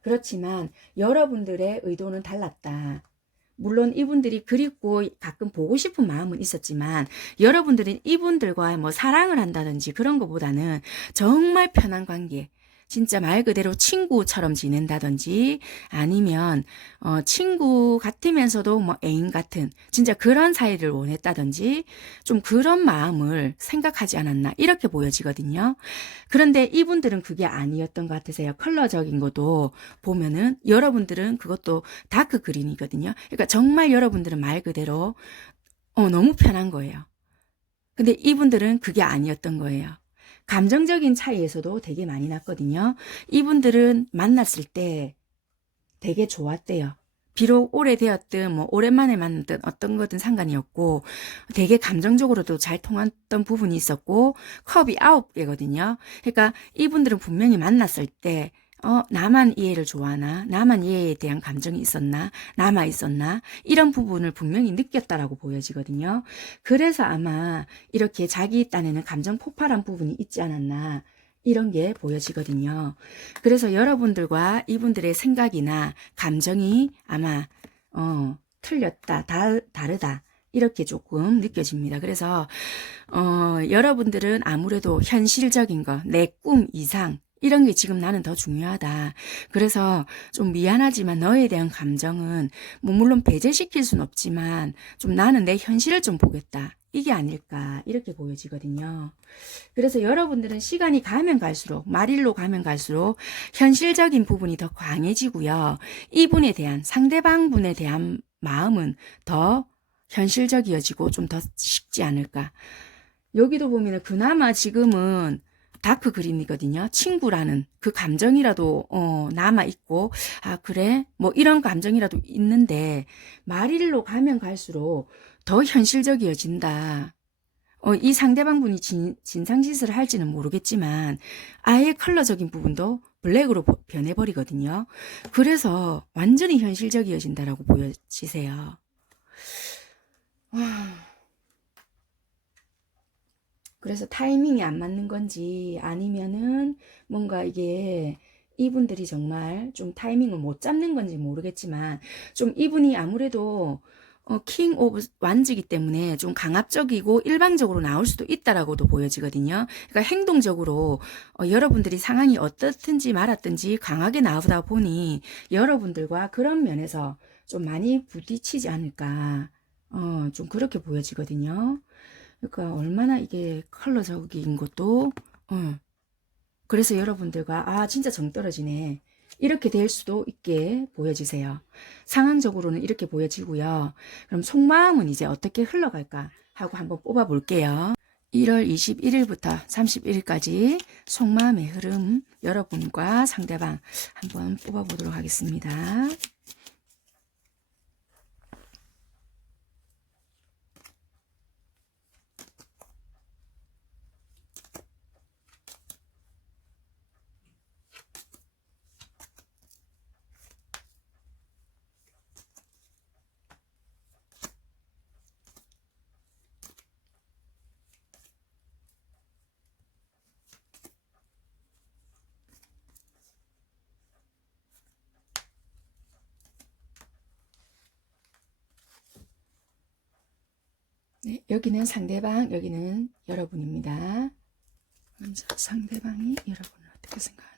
그렇지만 여러분들의 의도는 달랐다. 물론 이분들이 그립고 가끔 보고 싶은 마음은 있었지만 여러분들은 이분들과 뭐 사랑을 한다든지 그런 것보다는 정말 편한 관계, 진짜 말 그대로 친구처럼 지낸다든지 아니면 친구 같으면서도 뭐 애인 같은 진짜 그런 사이를 원했다든지 좀 그런 마음을 생각하지 않았나 이렇게 보여지거든요. 그런데 이분들은 그게 아니었던 것 같으세요. 컬러적인 것도 보면은 여러분들은 그것도 다크 그린이거든요. 그러니까 정말 여러분들은 말 그대로 너무 편한 거예요. 근데 이분들은 그게 아니었던 거예요. 감정적인 차이에서도 되게 많이 났거든요. 이분들은 만났을 때 되게 좋았대요. 비록 오래되었든 뭐 오랜만에 만났든 어떤 거든 상관이 없고 되게 감정적으로도 잘 통했던 부분이 있었고 컵이 9개거든요. 그러니까 이분들은 분명히 만났을 때 나만 이 애를 좋아하나? 나만 이 애에 대한 감정이 있었나? 남아 있었나? 이런 부분을 분명히 느꼈다라고 보여지거든요. 그래서 아마 이렇게 자기 딴에는 감정 폭발한 부분이 있지 않았나? 이런 게 보여지거든요. 그래서 여러분들과 이분들의 생각이나 감정이 아마 틀렸다, 다르다 이렇게 조금 느껴집니다. 그래서 여러분들은 아무래도 현실적인 거, 내 꿈 이상 이런 게 지금 나는 더 중요하다. 그래서 좀 미안하지만 너에 대한 감정은 뭐 물론 배제시킬 순 없지만 좀 나는 내 현실을 좀 보겠다. 이게 아닐까 이렇게 보여지거든요. 그래서 여러분들은 시간이 가면 갈수록 말일로 가면 갈수록 현실적인 부분이 더 강해지고요. 이분에 대한 상대방 분에 대한 마음은 더 현실적이어지고 좀 더 쉽지 않을까. 여기도 보면 그나마 지금은 다크 그린이거든요. 친구라는 그 감정이라도 남아있고 아 그래? 뭐 이런 감정이라도 있는데 말일로 가면 갈수록 더 현실적이어진다. 이 상대방 분이 진상짓을 할지는 모르겠지만 아예 컬러적인 부분도 블랙으로 변해버리거든요. 그래서 완전히 현실적이어진다라고 보여지세요. 그래서 타이밍이 안 맞는 건지 아니면은 뭔가 이게 이분들이 정말 좀 타이밍을 못 잡는 건지 모르겠지만 좀 이분이 아무래도 킹 오브 완즈이기 때문에 좀 강압적이고 일방적으로 나올 수도 있다라고도 보여지거든요. 그러니까 행동적으로 여러분들이 상황이 어떻든지 말았든지 강하게 나오다 보니 여러분들과 그런 면에서 좀 많이 부딪히지 않을까 좀 그렇게 보여지거든요. 그러니까 얼마나 이게 컬러적인 것도 그래서 여러분들과 아 진짜 정 떨어지네 이렇게 될 수도 있게 보여지세요. 상황적으로는 이렇게 보여지고요. 그럼 속마음은 이제 어떻게 흘러갈까 하고 한번 뽑아 볼게요. 1월 21일부터 31일까지 속마음의 흐름 여러분과 상대방 한번 뽑아 보도록 하겠습니다. 네, 여기는 상대방, 여기는 여러분입니다. 먼저 상대방이 여러분을 어떻게 생각하나.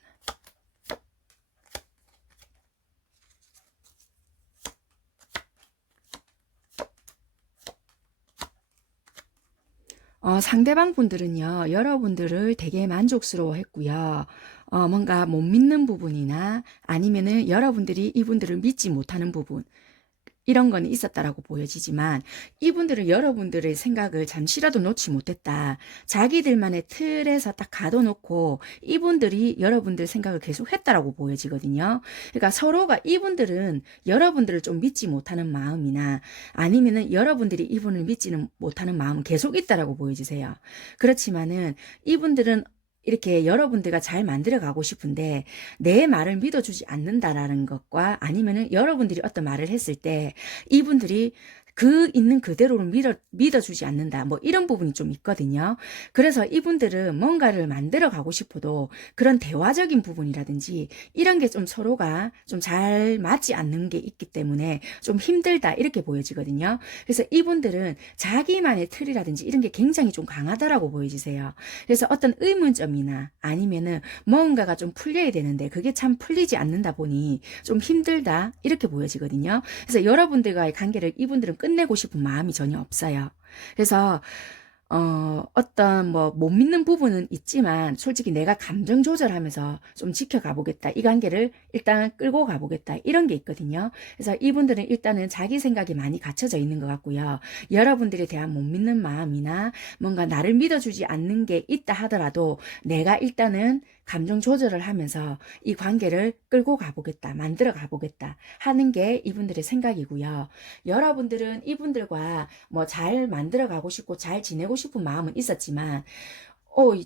상대방 분들은요, 여러분들을 되게 만족스러워 했고요. 뭔가 못 믿는 부분이나 아니면은 여러분들이 이분들을 믿지 못하는 부분, 이런 건 있었다라고 보여지지만 이분들은 여러분들의 생각을 잠시라도 놓지 못했다. 자기들만의 틀에서 딱 가둬놓고 이분들이 여러분들 생각을 계속 했다라고 보여지거든요. 그러니까 서로가 이분들은 여러분들을 좀 믿지 못하는 마음이나 아니면은 여러분들이 이분을 믿지는 못하는 마음은 계속 있다라고 보여지세요. 그렇지만은 이분들은 이렇게 여러분들과 잘 만들어 가고 싶은데 내 말을 믿어주지 않는다라는 것과 아니면은 여러분들이 어떤 말을 했을 때 이분들이 그 있는 그대로를 믿어주지 않는다. 뭐 이런 부분이 좀 있거든요. 그래서 이분들은 뭔가를 만들어 가고 싶어도 그런 대화적인 부분이라든지 이런 게 좀 서로가 좀 잘 맞지 않는 게 있기 때문에 좀 힘들다 이렇게 보여지거든요. 그래서 이분들은 자기만의 틀이라든지 이런 게 굉장히 좀 강하다라고 보여지세요. 그래서 어떤 의문점이나 아니면은 뭔가가 좀 풀려야 되는데 그게 참 풀리지 않는다 보니 좀 힘들다 이렇게 보여지거든요. 그래서 여러분들과의 관계를 이분들은 끝내고 싶은 마음이 전혀 없어요. 그래서 어떤 뭐 못 믿는 부분은 있지만 솔직히 내가 감정 조절하면서 좀 지켜가 보겠다. 이 관계를 일단 끌고 가보겠다. 이런 게 있거든요. 그래서 이분들은 일단은 자기 생각이 많이 갖춰져 있는 것 같고요. 여러분들에 대한 못 믿는 마음이나 뭔가 나를 믿어주지 않는 게 있다 하더라도 내가 일단은 감정 조절을 하면서 이 관계를 끌고 가보겠다. 만들어 가보겠다. 하는 게 이분들의 생각이고요. 여러분들은 이분들과 뭐 잘 만들어 가고 싶고 잘 지내고 싶은 마음은 있었지만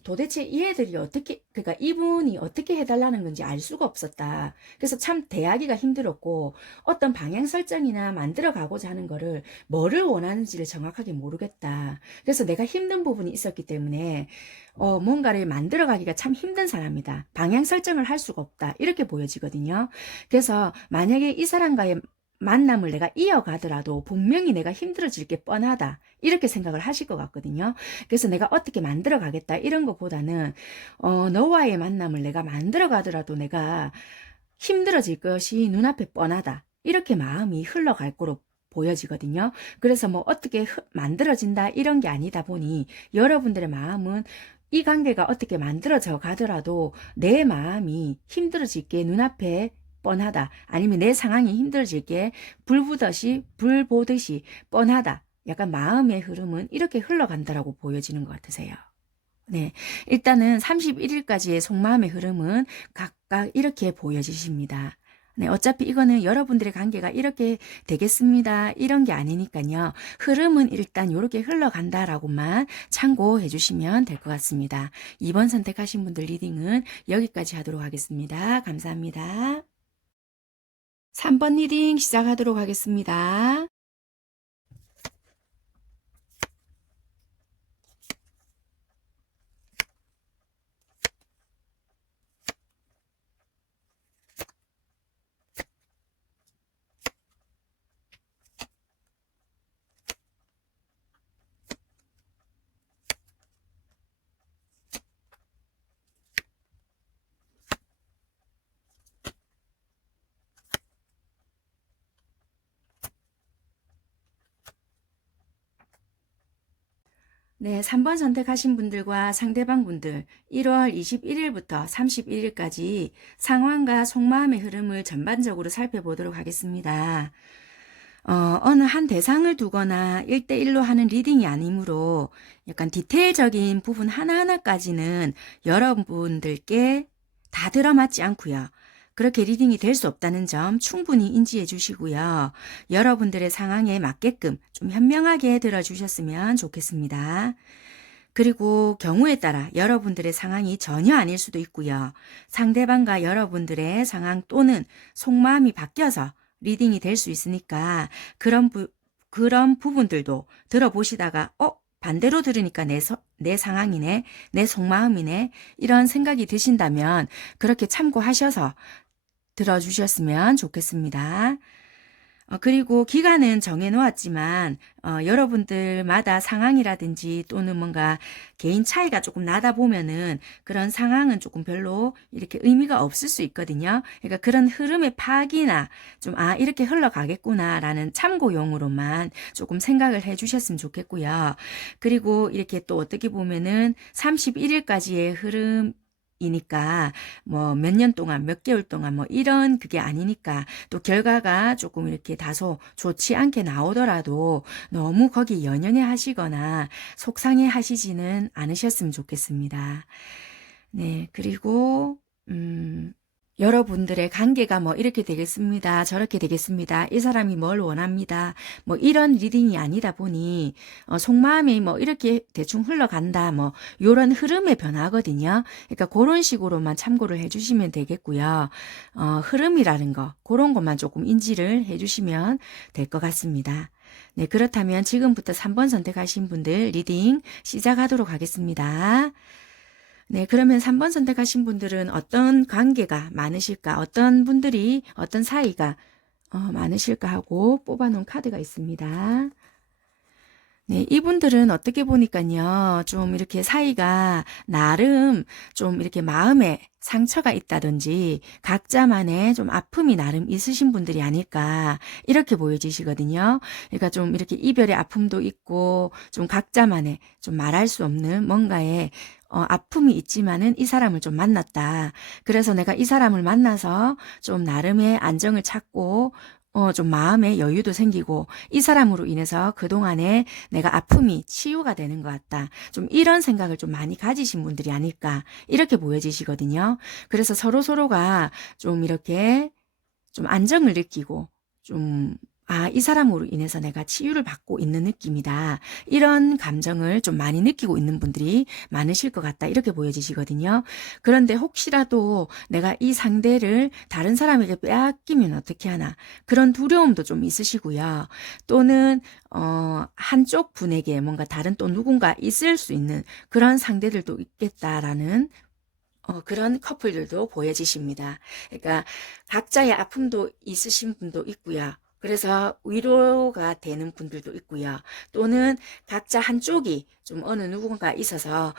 도대체 이 애들이 어떻게, 그러니까 이분이 어떻게 해달라는 건지 알 수가 없었다. 그래서 참 대하기가 힘들었고, 어떤 방향 설정이나 만들어 가고자 하는 거를, 뭐를 원하는지를 정확하게 모르겠다. 그래서 내가 힘든 부분이 있었기 때문에, 뭔가를 만들어 가기가 참 힘든 사람이다. 방향 설정을 할 수가 없다. 이렇게 보여지거든요. 그래서 만약에 이 사람과의 만남을 내가 이어가더라도 분명히 내가 힘들어질 게 뻔하다. 이렇게 생각을 하실 것 같거든요. 그래서 내가 어떻게 만들어 가겠다. 이런 것보다는, 너와의 만남을 내가 만들어 가더라도 내가 힘들어질 것이 눈앞에 뻔하다. 이렇게 마음이 흘러갈 거로 보여지거든요. 그래서 뭐 어떻게 만들어진다 이런 게 아니다 보니 여러분들의 마음은 이 관계가 어떻게 만들어져 가더라도 내 마음이 힘들어질 게 눈앞에 뻔하다. 아니면 내 상황이 힘들어질 게 불 보듯이 뻔하다. 약간 마음의 흐름은 이렇게 흘러간다라고 보여지는 것 같으세요. 네. 일단은 31일까지의 속마음의 흐름은 각각 이렇게 보여지십니다. 네, 어차피 이거는 여러분들의 관계가 이렇게 되겠습니다. 이런 게 아니니까요. 흐름은 일단 이렇게 흘러간다라고만 참고해 주시면 될 것 같습니다. 2번 선택하신 분들 리딩은 여기까지 하도록 하겠습니다. 감사합니다. 3번 리딩 시작하도록 하겠습니다. 네, 3번 선택하신 분들과 상대방 분들 1월 21일부터 31일까지 상황과 속마음의 흐름을 전반적으로 살펴보도록 하겠습니다. 어느 한 대상을 두거나 1대1로 하는 리딩이 아니므로 약간 디테일적인 부분 하나하나까지는 여러분들께 다 들어맞지 않고요. 그렇게 리딩이 될 수 없다는 점 충분히 인지해 주시고요. 여러분들의 상황에 맞게끔 좀 현명하게 들어주셨으면 좋겠습니다. 그리고 경우에 따라 여러분들의 상황이 전혀 아닐 수도 있고요. 상대방과 여러분들의 상황 또는 속마음이 바뀌어서 리딩이 될 수 있으니까 그런 부분들도 들어보시다가 반대로 들으니까 내 상황이네, 내 속마음이네 이런 생각이 드신다면 그렇게 참고하셔서 들어주셨으면 좋겠습니다. 그리고 기간은 정해놓았지만 여러분들마다 상황이라든지 또는 뭔가 개인 차이가 조금 나다 보면은 그런 상황은 조금 별로 이렇게 의미가 없을 수 있거든요. 그러니까 그런 흐름의 파악이나 좀 이렇게 흘러가겠구나 라는 참고용으로만 조금 생각을 해 주셨으면 좋겠고요. 그리고 이렇게 또 어떻게 보면은 31일까지의 흐름 이니까 뭐 몇 년 동안 몇 개월 동안 뭐 이런 그게 아니니까 또 결과가 조금 이렇게 다소 좋지 않게 나오더라도 너무 거기 연연해 하시거나 속상해 하시지는 않으셨으면 좋겠습니다. 네, 그리고 여러분들의 관계가 뭐 이렇게 되겠습니다. 저렇게 되겠습니다. 이 사람이 뭘 원합니다. 뭐 이런 리딩이 아니다 보니 속마음이 뭐 이렇게 대충 흘러간다. 뭐 요런 흐름의 변화거든요. 그러니까 그런 식으로만 참고를 해주시면 되겠고요. 흐름이라는 거 그런 것만 조금 인지를 해주시면 될 것 같습니다. 네, 그렇다면 지금부터 3번 선택하신 분들 리딩 시작하도록 하겠습니다. 네, 그러면 3번 선택하신 분들은 어떤 관계가 많으실까? 어떤 분들이, 어떤 사이가 많으실까 하고 뽑아놓은 카드가 있습니다. 네, 이분들은 어떻게 보니까요, 좀 이렇게 사이가 나름 좀 이렇게 마음에 상처가 있다든지 각자만의 좀 아픔이 나름 있으신 분들이 아닐까 이렇게 보여지시거든요. 그러니까 좀 이렇게 이별의 아픔도 있고 좀 각자만의 좀 말할 수 없는 뭔가의 아픔이 있지만은 이 사람을 좀 만났다. 그래서 내가 이 사람을 만나서 좀 나름의 안정을 찾고 좀 마음의 여유도 생기고 이 사람으로 인해서 그동안에 내가 아픔이 치유가 되는 것 같다. 좀 이런 생각을 좀 많이 가지신 분들이 아닐까 이렇게 보여지시거든요. 그래서 서로서로가 좀 이렇게 좀 안정을 느끼고 좀 이 사람으로 인해서 내가 치유를 받고 있는 느낌이다. 이런 감정을 좀 많이 느끼고 있는 분들이 많으실 것 같다. 이렇게 보여지시거든요. 그런데 혹시라도 내가 이 상대를 다른 사람에게 빼앗기면 어떻게 하나. 그런 두려움도 좀 있으시고요. 또는, 한쪽 분에게 뭔가 다른 또 누군가 있을 수 있는 그런 상대들도 있겠다라는 그런 커플들도 보여지십니다. 그러니까 각자의 아픔도 있으신 분도 있고요. 그래서 위로가 되는 분들도 있고요. 또는 각자 한쪽이 좀 어느 누군가 있어서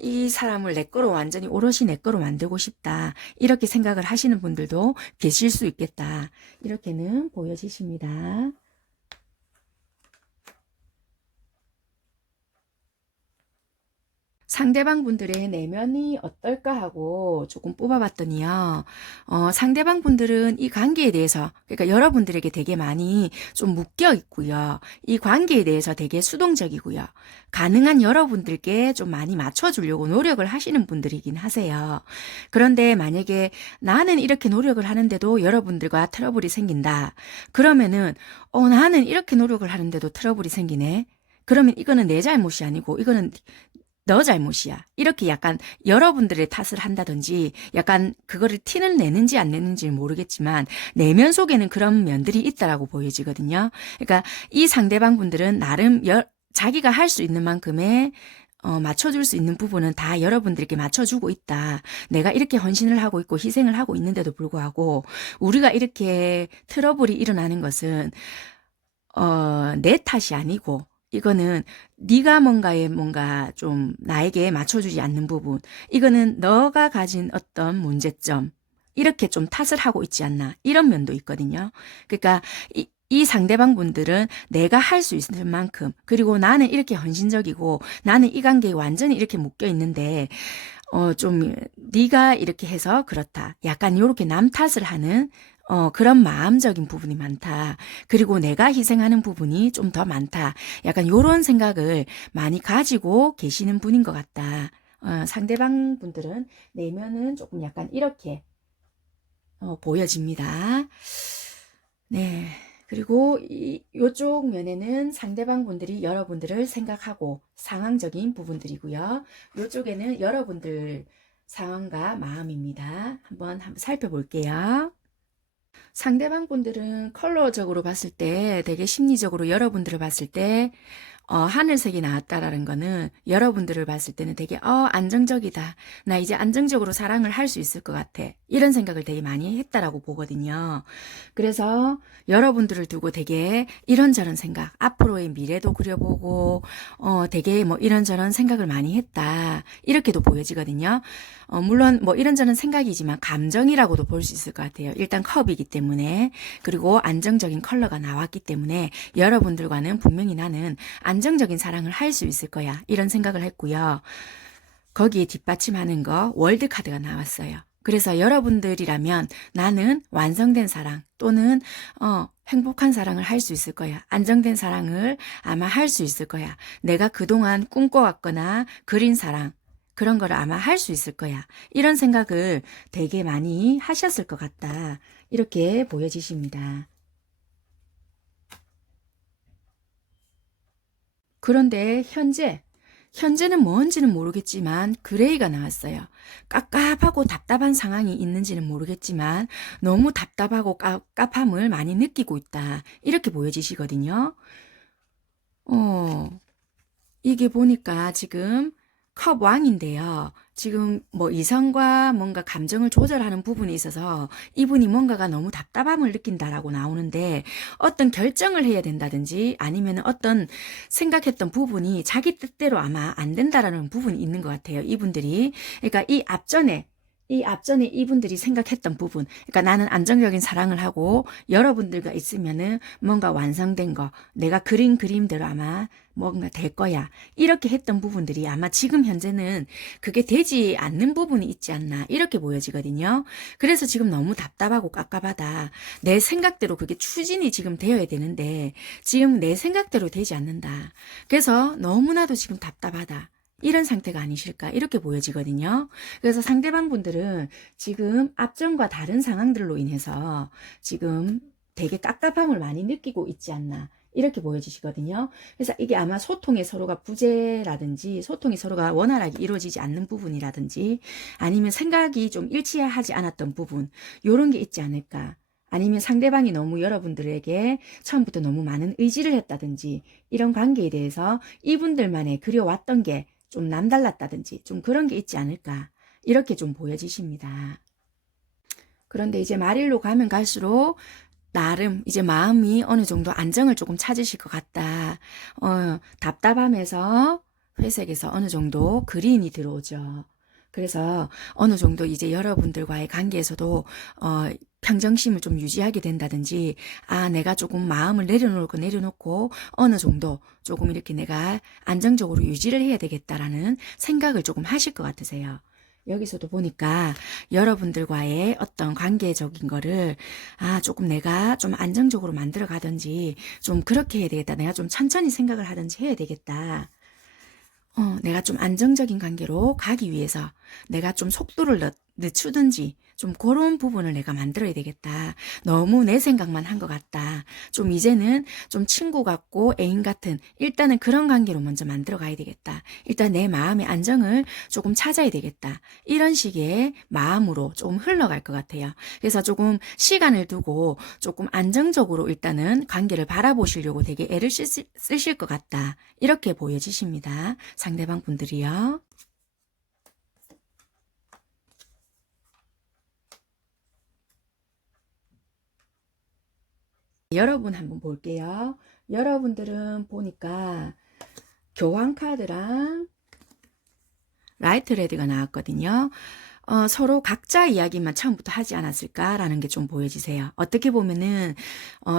이 사람을 내 거로 완전히 오롯이 내 거로 만들고 싶다. 이렇게 생각을 하시는 분들도 계실 수 있겠다. 이렇게는 보여지십니다. 상대방 분들의 내면이 어떨까 하고 조금 뽑아봤더니요. 상대방 분들은 이 관계에 대해서, 그러니까 여러분들에게 되게 많이 좀 묶여 있고요. 이 관계에 대해서 되게 수동적이고요. 가능한 여러분들께 좀 많이 맞춰주려고 노력을 하시는 분들이긴 하세요. 그런데 만약에 나는 이렇게 노력을 하는데도 여러분들과 트러블이 생긴다. 그러면은, 나는 이렇게 노력을 하는데도 트러블이 생기네. 그러면 이거는 내 잘못이 아니고, 이거는 너 잘못이야. 이렇게 약간 여러분들의 탓을 한다든지 약간 그거를 티는 내는지 안 내는지는 모르겠지만 내면 속에는 그런 면들이 있다라고 보여지거든요. 그러니까 이 상대방 분들은 나름 자기가 할 수 있는 만큼의 맞춰줄 수 있는 부분은 다 여러분들에게 맞춰주고 있다. 내가 이렇게 헌신을 하고 있고 희생을 하고 있는데도 불구하고 우리가 이렇게 트러블이 일어나는 것은 내 탓이 아니고 이거는 네가 뭔가 좀 나에게 맞춰주지 않는 부분, 이거는 너가 가진 어떤 문제점, 이렇게 좀 탓을 하고 있지 않나 이런 면도 있거든요. 그러니까 이 상대방 분들은 내가 할 수 있을 만큼 그리고 나는 이렇게 헌신적이고 나는 이 관계에 완전히 이렇게 묶여 있는데 좀 네가 이렇게 해서 그렇다. 약간 이렇게 남 탓을 하는 그런 마음적인 부분이 많다. 그리고 내가 희생하는 부분이 좀 더 많다. 약간 이런 생각을 많이 가지고 계시는 분인 것 같다. 상대방 분들은 내면은 조금 약간 이렇게 보여집니다. 네. 그리고 요쪽 면에는 상대방 분들이 여러분들을 생각하고 상황적인 부분들이고요. 요쪽에는 여러분들 상황과 마음입니다. 한번 살펴볼게요. 상대방 분들은 컬러적으로 봤을 때 되게 심리적으로 여러분들을 봤을 때 하늘색이 나왔다라는 거는 여러분들을 봤을 때는 되게 안정적이다. 나 이제 안정적으로 사랑을 할 수 있을 것 같아. 이런 생각을 되게 많이 했다라고 보거든요. 그래서 여러분들을 두고 되게 이런저런 생각, 앞으로의 미래도 그려보고 되게 뭐 이런저런 생각을 많이 했다. 이렇게도 보여지거든요. 물론 뭐 이런저런 생각이지만 감정이라고도 볼 수 있을 것 같아요. 일단 컵이기 때문에 그리고 안정적인 컬러가 나왔기 때문에 여러분들과는 분명히 나는 안정적인 사랑을 할 수 있을 거야. 이런 생각을 했고요. 거기에 뒷받침하는 거 월드 카드가 나왔어요. 그래서 여러분들이라면 나는 완성된 사랑 또는 행복한 사랑을 할 수 있을 거야. 안정된 사랑을 아마 할 수 있을 거야. 내가 그동안 꿈꿔왔거나 그린 사랑 그런 거를 아마 할 수 있을 거야. 이런 생각을 되게 많이 하셨을 것 같다. 이렇게 보여지십니다. 그런데 현재는 뭔지는 모르겠지만 그레이가 나왔어요. 깝깝하고 답답한 상황이 있는지는 모르겠지만 너무 답답하고 깝깝함을 많이 느끼고 있다. 이렇게 보여지시거든요. 이게 보니까 지금 컵 왕인데요. 지금 뭐 이성과 뭔가 감정을 조절하는 부분이 있어서 이분이 뭔가가 너무 답답함을 느낀다라고 나오는데 어떤 결정을 해야 된다든지 아니면 어떤 생각했던 부분이 자기 뜻대로 아마 안 된다라는 부분이 있는 것 같아요. 이분들이. 그러니까 이 앞전에 이분들이 생각했던 부분, 그러니까 나는 안정적인 사랑을 하고 여러분들과 있으면은 뭔가 완성된 거, 내가 그린 그림대로 아마 뭔가 될 거야. 이렇게 했던 부분들이 아마 지금 현재는 그게 되지 않는 부분이 있지 않나. 이렇게 보여지거든요. 그래서 지금 너무 답답하고 깝깝하다. 내 생각대로 그게 추진이 지금 되어야 되는데 지금 내 생각대로 되지 않는다. 그래서 너무나도 지금 답답하다. 이런 상태가 아니실까 이렇게 보여지거든요. 그래서 상대방 분들은 지금 앞전과 다른 상황들로 인해서 지금 되게 깝깝함을 많이 느끼고 있지 않나 이렇게 보여지시거든요. 그래서 이게 아마 소통에 서로가 부재라든지 소통이 서로가 원활하게 이루어지지 않는 부분이라든지 아니면 생각이 좀 일치하지 않았던 부분 이런 게 있지 않을까. 아니면 상대방이 너무 여러분들에게 처음부터 너무 많은 의지를 했다든지 이런 관계에 대해서 이분들만의 그려왔던 게 좀 남달랐다든지 좀 그런 게 있지 않을까 이렇게 좀 보여지십니다. 그런데 이제 말일로 가면 갈수록 나름 이제 마음이 어느 정도 안정을 조금 찾으실 것 같다. 답답함에서 회색에서 어느 정도 그린이 들어오죠. 그래서 어느 정도 이제 여러분들과의 관계에서도 평정심을 좀 유지하게 된다든지 내가 조금 마음을 내려놓고 어느 정도 조금 이렇게 내가 안정적으로 유지를 해야 되겠다라는 생각을 조금 하실 것 같으세요. 여기서도 보니까 여러분들과의 어떤 관계적인 거를 조금 내가 좀 안정적으로 만들어 가든지 좀 그렇게 해야 되겠다. 내가 좀 천천히 생각을 하든지 해야 되겠다. 내가 좀 안정적인 관계로 가기 위해서 내가 좀 속도를 늦추든지 좀 그런 부분을 내가 만들어야 되겠다. 너무 내 생각만 한 것 같다. 좀 이제는 좀 친구 같고 애인 같은 일단은 그런 관계로 먼저 만들어 가야 되겠다. 일단 내 마음의 안정을 조금 찾아야 되겠다. 이런 식의 마음으로 조금 흘러갈 것 같아요. 그래서 조금 시간을 두고 조금 안정적으로 일단은 관계를 바라보시려고 되게 애를 쓰실 것 같다. 이렇게 보여지십니다. 상대방 분들이요. 여러분 한번 볼게요. 여러분들은 보니까 교환 카드랑 라이트 레드가 나왔거든요. 서로 각자 이야기만 처음부터 하지 않았을까라는 게 좀 보여지세요. 어떻게 보면은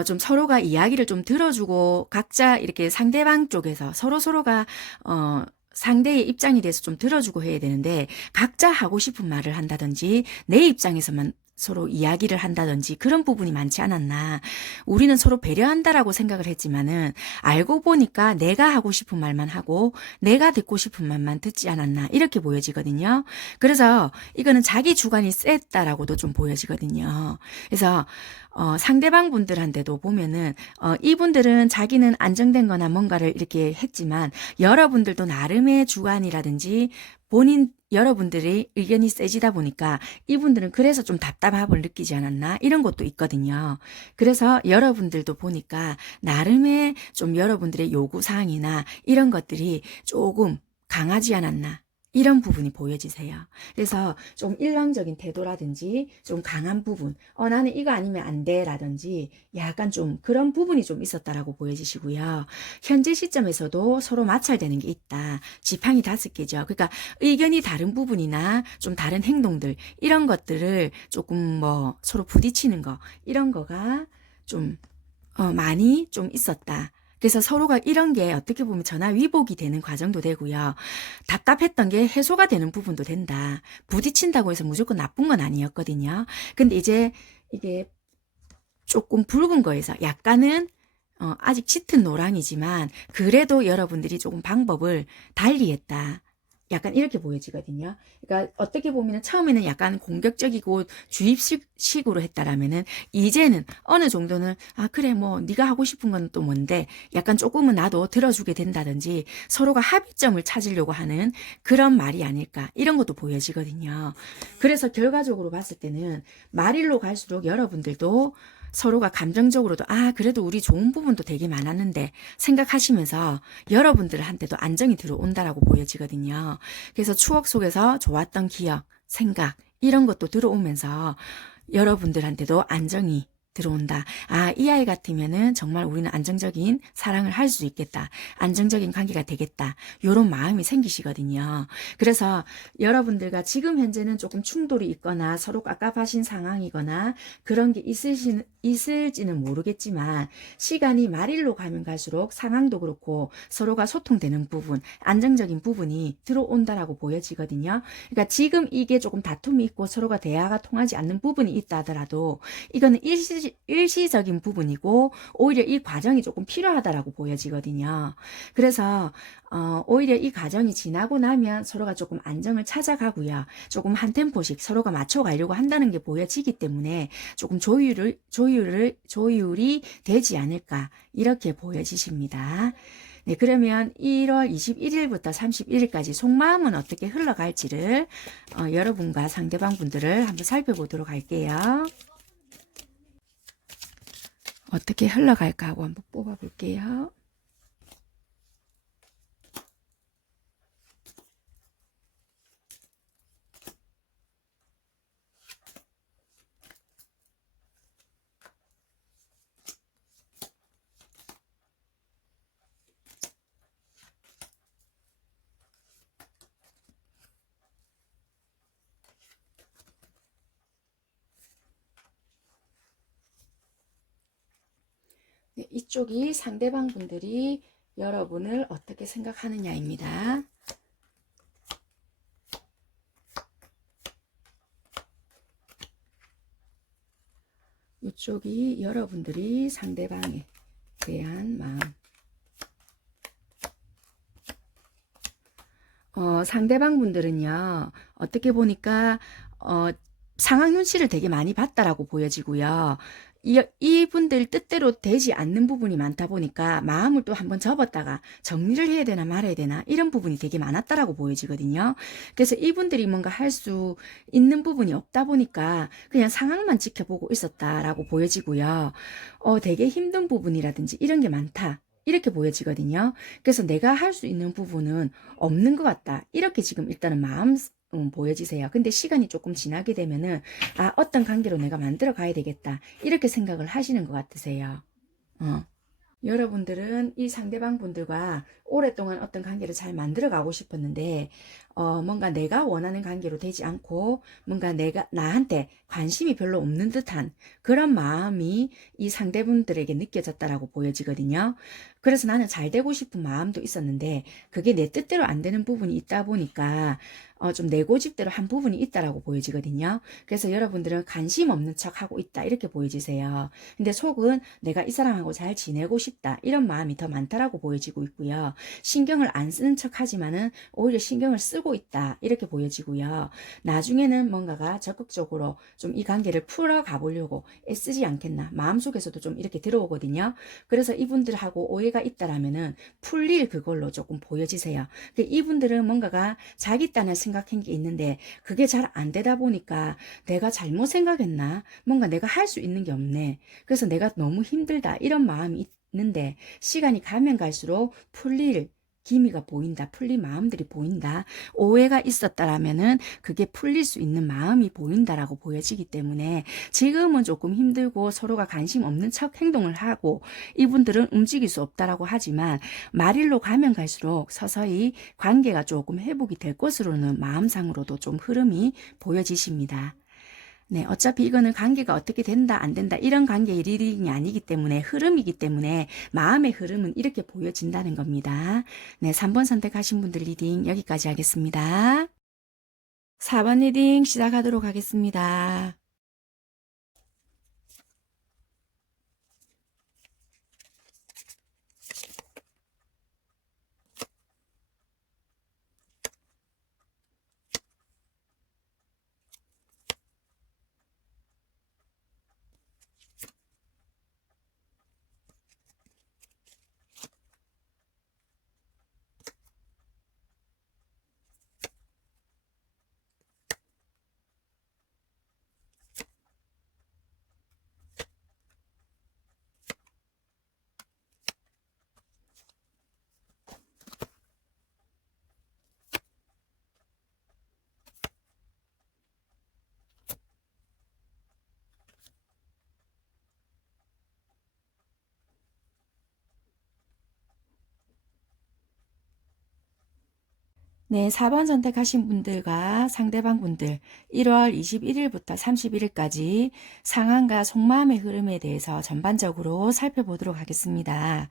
좀 서로가 이야기를 좀 들어주고 각자 이렇게 상대방 쪽에서 서로가 상대의 입장에 대해서 좀 들어주고 해야 되는데 각자 하고 싶은 말을 한다든지 내 입장에서만 서로 이야기를 한다든지 그런 부분이 많지 않았나. 우리는 서로 배려한다라고 생각을 했지만은 알고 보니까 내가 하고 싶은 말만 하고 내가 듣고 싶은 말만 듣지 않았나 이렇게 보여지거든요. 그래서 이거는 자기 주관이 셌다라고도 좀 보여지거든요. 그래서 상대방 분들한테도 보면은 이분들은 자기는 안정된 거나 뭔가를 이렇게 했지만 여러분들도 나름의 주관이라든지 여러분들의 의견이 세지다 보니까 이분들은 그래서 좀 답답함을 느끼지 않았나 이런 것도 있거든요. 그래서 여러분들도 보니까 나름의 좀 여러분들의 요구사항이나 이런 것들이 조금 강하지 않았나 이런 부분이 보여지세요. 그래서 좀 일방적인 태도라든지 좀 강한 부분, 나는 이거 아니면 안 돼 라든지 약간 좀 그런 부분이 좀 있었다라고 보여지시고요. 현재 시점에서도 서로 마찰되는 게 있다. 지팡이 5개죠. 그러니까 의견이 다른 부분이나 좀 다른 행동들 이런 것들을 조금 뭐 서로 부딪히는 거 이런 거가 좀 많이 좀 있었다. 그래서 서로가 이런 게 어떻게 보면 전화 위복이 되는 과정도 되고요. 답답했던 게 해소가 되는 부분도 된다. 부딪힌다고 해서 무조건 나쁜 건 아니었거든요. 근데 이제 이게 조금 붉은 거에서 약간은 아직 짙은 노랑이지만 그래도 여러분들이 조금 방법을 달리했다. 약간 이렇게 보여지거든요. 그러니까 어떻게 보면 처음에는 약간 공격적이고 주입식으로 했다라면은 이제는 어느 정도는 그래 뭐 네가 하고 싶은 건 또 뭔데 약간 조금은 나도 들어주게 된다든지 서로가 합의점을 찾으려고 하는 그런 말이 아닐까 이런 것도 보여지거든요. 그래서 결과적으로 봤을 때는 말일로 갈수록 여러분들도 서로가 감정적으로도 그래도 우리 좋은 부분도 되게 많았는데 생각하시면서 여러분들한테도 안정이 들어온다라고 보여지거든요. 그래서 추억 속에서 좋았던 기억, 생각 이런 것도 들어오면서 여러분들한테도 안정이 들어온다. 이 아이 같으면은 정말 우리는 안정적인 사랑을 할 수 있겠다. 안정적인 관계가 되겠다. 요런 마음이 생기시거든요. 그래서 여러분들과 지금 현재는 조금 충돌이 있거나 서로 깝깝하신 상황이거나 그런 게 있을지는 모르겠지만 시간이 말일로 가면 갈수록 상황도 그렇고 서로가 소통되는 부분, 안정적인 부분이 들어온다라고 보여지거든요. 그러니까 지금 이게 조금 다툼이 있고 서로가 대화가 통하지 않는 부분이 있다 하더라도 이거는 일시적인 부분이고 오히려 이 과정이 조금 필요하다라고 보여지거든요. 그래서 오히려 이 과정이 지나고 나면 서로가 조금 안정을 찾아가고요. 조금 한 템포씩 서로가 맞춰가려고 한다는 게 보여지기 때문에 조금 조율이 되지 않을까 이렇게 보여지십니다. 네, 그러면 1월 21일부터 31일까지 속마음은 어떻게 흘러갈지를 여러분과 상대방 분들을 한번 살펴보도록 할게요. 어떻게 흘러갈까 하고 한번 뽑아볼게요. 네, 이쪽이 상대방 분들이 여러분을 어떻게 생각하느냐입니다. 이쪽이 여러분들이 상대방에 대한 마음. 상대방 분들은요, 어떻게 보니까, 상황 눈치를 되게 많이 봤다라고 보여지고요. 이분들 뜻대로 되지 않는 부분이 많다 보니까 마음을 또 한번 접었다가 정리를 해야 되나 말아야 되나 이런 부분이 되게 많았다라고 보여지거든요. 그래서 이분들이 뭔가 할 수 있는 부분이 없다 보니까 그냥 상황만 지켜보고 있었다라고 보여지고요. 되게 힘든 부분이라든지 이런 게 많다. 이렇게 보여지거든요. 그래서 내가 할 수 있는 부분은 없는 것 같다. 이렇게 지금 일단은 마음 보여지세요. 근데 시간이 조금 지나게 되면은 어떤 관계로 내가 만들어 가야 되겠다. 이렇게 생각을 하시는 것 같으세요. 어. 여러분들은 이 상대방 분들과 오랫동안 어떤 관계를 잘 만들어 가고 싶었는데, 뭔가 내가 원하는 관계로 되지 않고, 뭔가 나한테 관심이 별로 없는 듯한 그런 마음이 이 상대분들에게 느껴졌다라고 보여지거든요. 그래서 나는 잘 되고 싶은 마음도 있었는데, 그게 내 뜻대로 안 되는 부분이 있다 보니까, 좀 내 고집대로 한 부분이 있다라고 보여지거든요. 그래서 여러분들은 관심 없는 척 하고 있다. 이렇게 보여지세요. 근데 속은 내가 이 사람하고 잘 지내고 싶다. 이런 마음이 더 많다라고 보여지고 있고요. 신경을 안 쓰는 척 하지만은 오히려 신경을 쓰고 있다. 이렇게 보여지고요. 나중에는 뭔가가 적극적으로 좀 이 관계를 풀어 가보려고 애쓰지 않겠나. 마음속에서도 좀 이렇게 들어오거든요. 그래서 이분들하고 오해가 있다라면은 풀릴 그걸로 조금 보여지세요. 이분들은 뭔가가 자기 딴에 생각한 게 있는데 그게 잘 안 되다 보니까 내가 잘못 생각했나? 뭔가 내가 할 수 있는 게 없네. 그래서 내가 너무 힘들다. 이런 마음이 있는데 시간이 가면 갈수록 풀릴 기미가 보인다. 풀린 마음들이 보인다. 오해가 있었다라면은 그게 풀릴 수 있는 마음이 보인다라고 보여지기 때문에 지금은 조금 힘들고 서로가 관심 없는 척 행동을 하고 이분들은 움직일 수 없다라고 하지만 말일로 가면 갈수록 서서히 관계가 조금 회복이 될 것으로는 마음상으로도 좀 흐름이 보여지십니다. 네, 어차피 이거는 관계가 어떻게 된다, 안 된다, 이런 관계의 리딩이 아니기 때문에, 흐름이기 때문에, 마음의 흐름은 이렇게 보여진다는 겁니다. 네, 3번 선택하신 분들 리딩 여기까지 하겠습니다. 4번 리딩 시작하도록 하겠습니다. 네, 4번 선택하신 분들과 상대방 분들 1월 21일부터 31일까지 상황과 속마음의 흐름에 대해서 전반적으로 살펴보도록 하겠습니다.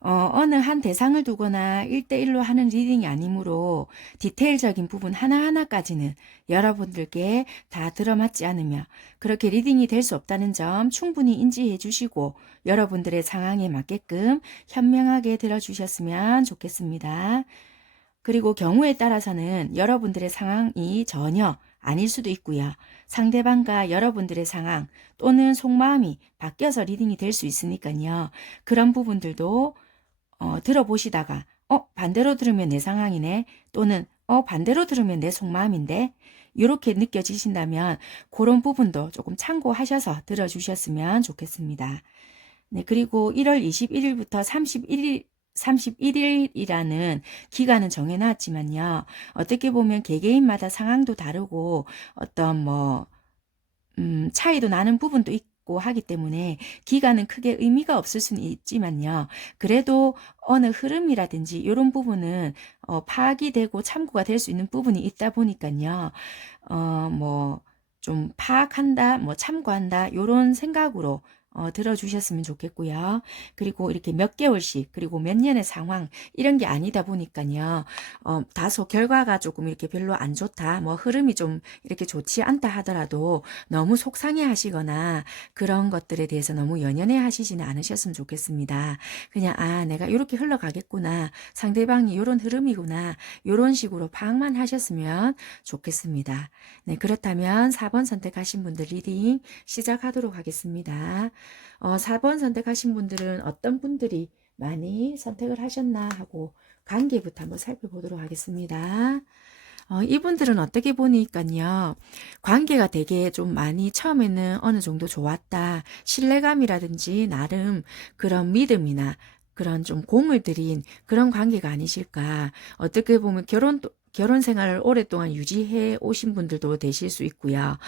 어느 한 대상을 두거나 1대1로 하는 리딩이 아니므로 디테일적인 부분 하나하나까지는 여러분들께 다 들어맞지 않으며 그렇게 리딩이 될 수 없다는 점 충분히 인지해 주시고 여러분들의 상황에 맞게끔 현명하게 들어주셨으면 좋겠습니다. 그리고 경우에 따라서는 여러분들의 상황이 전혀 아닐 수도 있고요. 상대방과 여러분들의 상황 또는 속마음이 바뀌어서 리딩이 될 수 있으니까요. 그런 부분들도 들어보시다가 반대로 들으면 내 상황이네 또는 반대로 들으면 내 속마음인데 이렇게 느껴지신다면 그런 부분도 조금 참고하셔서 들어주셨으면 좋겠습니다. 네, 그리고 1월 21일부터 31일이라는 기간은 정해놨지만요. 어떻게 보면 개개인마다 상황도 다르고 어떤 차이도 나는 부분도 있고 하기 때문에 기간은 크게 의미가 없을 수는 있지만요. 그래도 어느 흐름이라든지 이런 부분은 파악이 되고 참고가 될 수 있는 부분이 있다 보니까요. 좀 파악한다, 참고한다, 이런 생각으로 들어주셨으면 좋겠고요. 그리고 이렇게 몇 개월씩 그리고 몇 년의 상황 이런 게 아니다 보니까요. 다소 결과가 조금 이렇게 별로 안 좋다, 흐름이 좀 이렇게 좋지 않다 하더라도 너무 속상해 하시거나 그런 것들에 대해서 너무 연연해 하시지는 않으셨으면 좋겠습니다. 그냥 내가 이렇게 흘러가겠구나, 상대방이 이런 흐름이구나, 이런 식으로 파악만 하셨으면 좋겠습니다. 네, 그렇다면 4번 선택하신 분들 리딩 시작하도록 하겠습니다. 4번 선택하신 분들은 어떤 분들이 많이 선택을 하셨나 하고 관계부터 한번 살펴보도록 하겠습니다. 이분들은 어떻게 보니까요, 관계가 되게 좀 많이 처음에는 어느 정도 좋았다, 신뢰감이라든지 나름 그런 믿음이나 그런 좀 공을 들인 그런 관계가 아니실까. 어떻게 보면 결혼 생활을 오랫동안 유지해 오신 분들도 되실 수 있고요.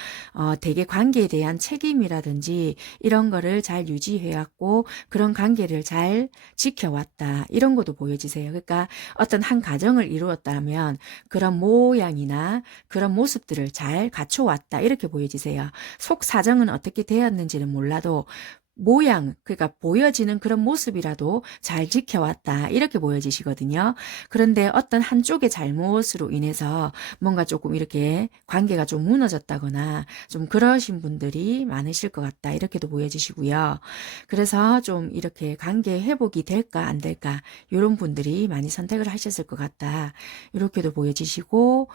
되게 관계에 대한 책임이라든지 이런 거를 잘 유지해 왔고 그런 관계를 잘 지켜왔다, 이런 것도 보여지세요. 그러니까 어떤 한 가정을 이루었다면 그런 모양이나 그런 모습들을 잘 갖춰왔다, 이렇게 보여지세요. 속 사정은 어떻게 되었는지는 몰라도 모양, 그러니까 보여지는 그런 모습이라도 잘 지켜왔다, 이렇게 보여지시거든요. 그런데 어떤 한쪽의 잘못으로 인해서 뭔가 조금 이렇게 관계가 좀 무너졌다거나 좀 그러신 분들이 많으실 것 같다, 이렇게도 보여지시고요. 그래서 좀 이렇게 관계 회복이 될까 안 될까 이런 분들이 많이 선택을 하셨을 것 같다, 이렇게도 보여지시고,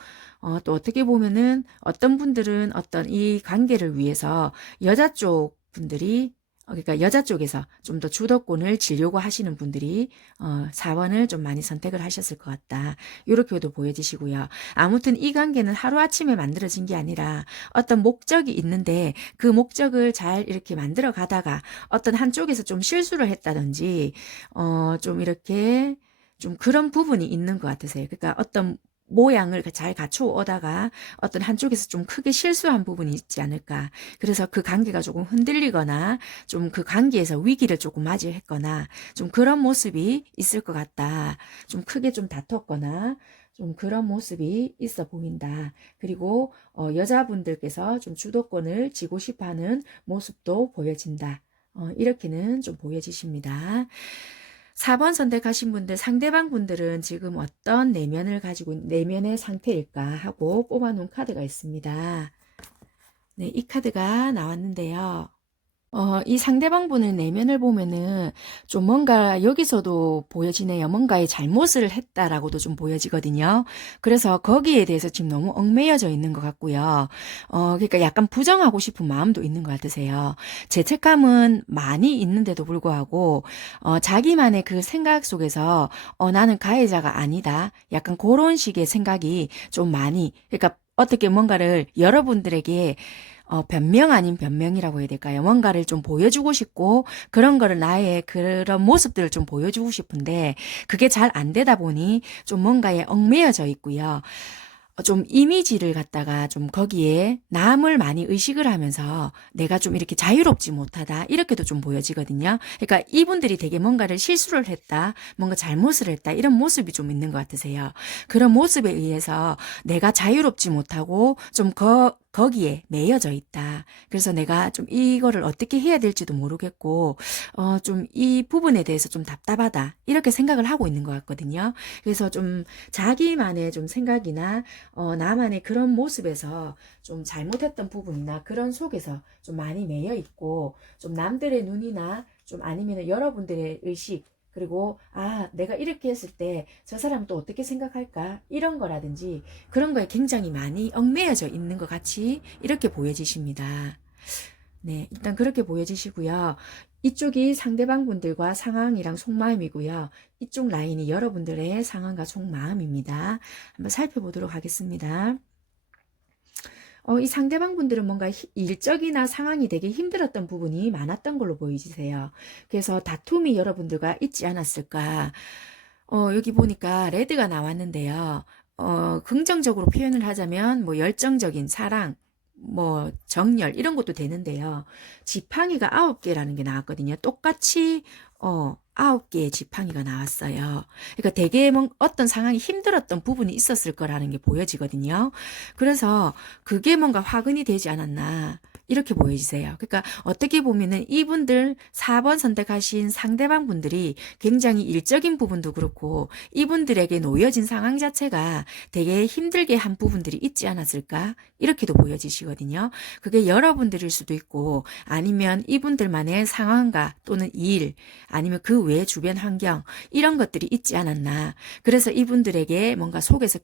또 어떻게 보면은 어떤 분들은 어떤 이 관계를 위해서 여자 쪽 분들이, 그러니까 여자 쪽에서 좀 더 주도권을 쥐려고 하시는 분들이 4번을 좀 많이 선택을 하셨을 것 같다, 이렇게도 보여지시고요. 아무튼 이 관계는 하루아침에 만들어진 게 아니라 어떤 목적이 있는데 그 목적을 잘 이렇게 만들어 가다가 어떤 한쪽에서 좀 실수를 했다든지 좀 이렇게 좀 그런 부분이 있는 것 같으세요. 그러니까 어떤 모양을 잘 갖춰 오다가 어떤 한쪽에서 좀 크게 실수한 부분이 있지 않을까. 그래서 그 관계가 조금 흔들리거나 좀 그 관계에서 위기를 조금 맞이했거나 좀 그런 모습이 있을 것 같다. 좀 크게 좀 다퉜거나 좀 그런 모습이 있어 보인다. 그리고 여자분들께서 좀 주도권을 쥐고 싶어하는 모습도 보여진다. 이렇게는 좀 보여지십니다. 4번 선택하신 분들, 상대방 분들은 지금 어떤 내면의 상태일까 하고 뽑아놓은 카드가 있습니다. 네, 이 카드가 나왔는데요. 이 상대방 분의 내면을 보면은 좀 뭔가 여기서도 보여지네요. 뭔가의 잘못을 했다라고도 좀 보여지거든요. 그래서 거기에 대해서 지금 너무 얽매여져 있는 것 같고요. 그러니까 약간 부정하고 싶은 마음도 있는 것 같으세요. 죄책감은 많이 있는데도 불구하고, 자기만의 그 생각 속에서, 나는 가해자가 아니다, 약간 그런 식의 생각이 좀 많이, 그러니까 어떻게 뭔가를 여러분들에게 변명 아닌 변명이라고 해야 될까요? 뭔가를 좀 보여주고 싶고 그런 거를 나의 그런 모습들을 좀 보여주고 싶은데 그게 잘 안 되다 보니 좀 뭔가에 얽매여져 있고요. 좀 이미지를 갖다가 좀 거기에 남을 많이 의식을 하면서 내가 좀 이렇게 자유롭지 못하다 이렇게도 좀 보여지거든요. 그러니까 이분들이 되게 뭔가를 실수를 했다, 뭔가 잘못을 했다 이런 모습이 좀 있는 것 같으세요. 그런 모습에 의해서 내가 자유롭지 못하고 좀 거기에 매여져 있다. 그래서 내가 좀 이거를 어떻게 해야 될지도 모르겠고, 좀 이 부분에 대해서 좀 답답하다. 이렇게 생각을 하고 있는 것 같거든요. 그래서 좀 자기만의 좀 생각이나, 나만의 그런 모습에서 좀 잘못했던 부분이나 그런 속에서 좀 많이 매여 있고, 좀 남들의 눈이나 좀 아니면 여러분들의 의식, 그리고 내가 이렇게 했을 때 저 사람 또 어떻게 생각할까? 이런 거라든지 그런 거에 굉장히 많이 얽매여져 있는 것 같이 이렇게 보여지십니다. 네, 일단 그렇게 보여지시고요. 이쪽이 상대방 분들과 상황이랑 속마음이고요. 이쪽 라인이 여러분들의 상황과 속마음입니다. 한번 살펴보도록 하겠습니다. 이 상대방 분들은 뭔가 일적이나 상황이 되게 힘들었던 부분이 많았던 걸로 보이세요. 그래서 다툼이 여러분들과 있지 않았을까. 여기 보니까 레드가 나왔는데요. 긍정적으로 표현을 하자면 뭐 열정적인 사랑, 뭐 정열 이런 것도 되는데요. 지팡이가 9개라는 게 나왔거든요. 똑같이 9개의 지팡이가 나왔어요. 그러니까 되게 어떤 상황이 힘들었던 부분이 있었을 거라는 게 보여지거든요. 그래서 그게 뭔가 화근이 되지 않았나 이렇게 보여지세요. 그러니까 어떻게 보면은 이분들 4번 선택하신 상대방 분들이 굉장히 일적인 부분도 그렇고 이분들에게 놓여진 상황 자체가 되게 힘들게 한 부분들이 있지 않았을까 이렇게도 보여지시거든요. 그게 여러분들일 수도 있고 아니면 이분들만의 상황과 또는 일 아니면 그 외 주변 환경 이런 것들이 있지 않았나. 그래서 이분들에게 뭔가 속에서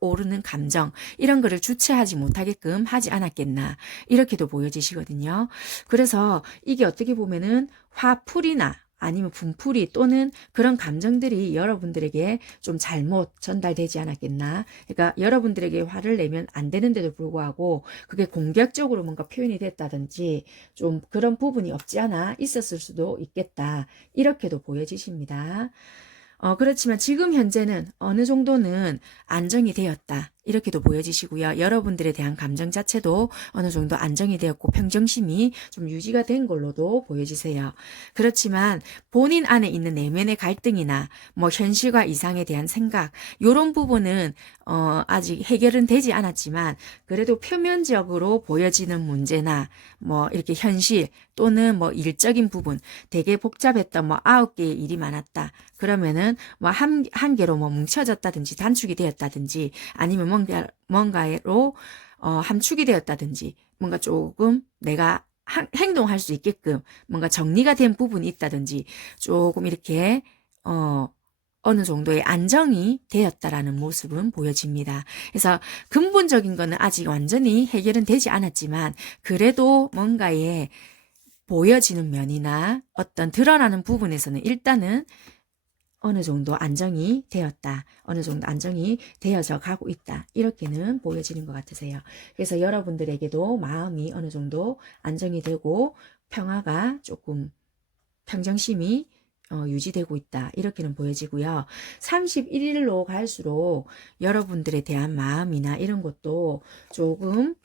오르는 감정 이런 거를 주체하지 못하게끔 하지 않았겠나 이렇게도 보여지시거든요. 그래서 이게 어떻게 보면은 화풀이나 아니면 분풀이 또는 그런 감정들이 여러분들에게 좀 잘못 전달되지 않았겠나. 그러니까 여러분들에게 화를 내면 안 되는데도 불구하고 그게 공격적으로 뭔가 표현이 됐다든지 좀 그런 부분이 없지 않아 있었을 수도 있겠다. 이렇게도 보여지십니다. 그렇지만 지금 현재는 어느 정도는 안정이 되었다. 이렇게도 보여지시고요. 여러분들에 대한 감정 자체도 어느 정도 안정이 되었고 평정심이 좀 유지가 된 걸로도 보여지세요. 그렇지만 본인 안에 있는 내면의 갈등이나 뭐 현실과 이상에 대한 생각 이런 부분은 아직 해결은 되지 않았지만 그래도 표면적으로 보여지는 문제나 뭐 이렇게 현실 또는 뭐 일적인 부분 되게 복잡했던 뭐 9개의 일이 많았다. 그러면은 뭐 한 개로 뭐 뭉쳐졌다든지 단축이 되었다든지 아니면 뭔가로 함축이 되었다든지 뭔가 조금 내가 행동할 수 있게끔 뭔가 정리가 된 부분이 있다든지 조금 이렇게 어느 정도의 안정이 되었다라는 모습은 보여집니다. 그래서 근본적인 거는 아직 완전히 해결은 되지 않았지만 그래도 뭔가에 보여지는 면이나 어떤 드러나는 부분에서는 일단은 어느 정도 안정이 되었다. 어느 정도 안정이 되어져 가고 있다. 이렇게는 보여지는 것 같으세요. 그래서 여러분들에게도 마음이 어느 정도 안정이 되고 평화가 조금 평정심이 유지되고 있다. 이렇게는 보여지고요. 31일로 갈수록 여러분들에 대한 마음이나 이런 것도 조금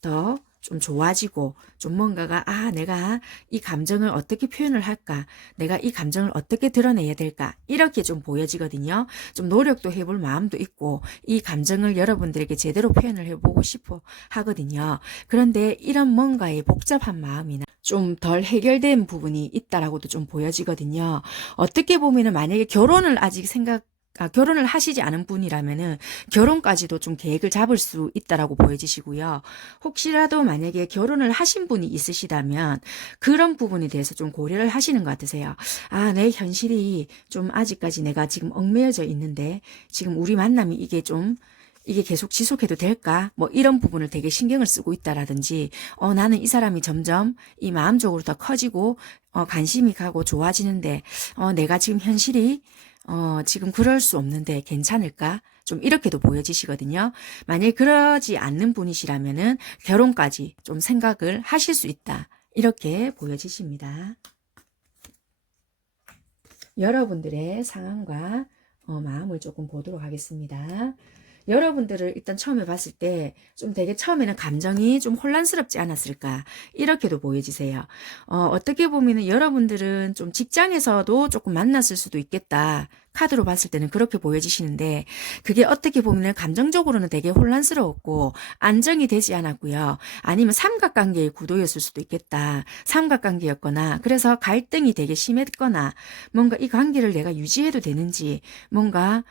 더 좀 좋아지고 좀 뭔가가 내가 이 감정을 어떻게 표현을 할까 내가 이 감정을 어떻게 드러내야 될까 이렇게 좀 보여지거든요. 좀 노력도 해볼 마음도 있고 이 감정을 여러분들에게 제대로 표현을 해보고 싶어 하거든요. 그런데 이런 뭔가의 복잡한 마음이나 좀 덜 해결된 부분이 있다라고도 좀 보여지거든요. 어떻게 보면은 만약에 결혼을 아직 결혼을 하시지 않은 분이라면은 결혼까지도 좀 계획을 잡을 수 있다라고 보여지시고요. 혹시라도 만약에 결혼을 하신 분이 있으시다면 그런 부분에 대해서 좀 고려를 하시는 것 같으세요. 내 현실이 좀 아직까지 내가 지금 얽매여져 있는데 지금 우리 만남이 이게 계속 지속해도 될까? 뭐 이런 부분을 되게 신경을 쓰고 있다라든지 나는 이 사람이 점점 이 마음적으로 더 커지고 관심이 가고 좋아지는데 내가 지금 현실이 지금 그럴 수 없는데 괜찮을까? 좀 이렇게도 보여지시거든요. 만약에 그러지 않는 분이시라면은 결혼까지 좀 생각을 하실 수 있다. 이렇게 보여지십니다. 여러분들의 상황과 마음을 조금 보도록 하겠습니다. 여러분들을 일단 처음에 봤을 때 좀 되게 처음에는 감정이 좀 혼란스럽지 않았을까 이렇게도 보여지세요. 어떻게 보면은 여러분들은 좀 직장에서도 조금 만났을 수도 있겠다. 카드로 봤을 때는 그렇게 보여지시는데 그게 어떻게 보면 감정적으로는 되게 혼란스러웠고 안정이 되지 않았고요. 아니면 삼각관계의 구도였을 수도 있겠다. 삼각관계였거나 그래서 갈등이 되게 심했거나 뭔가 이 관계를 내가 유지해도 되는지 뭔가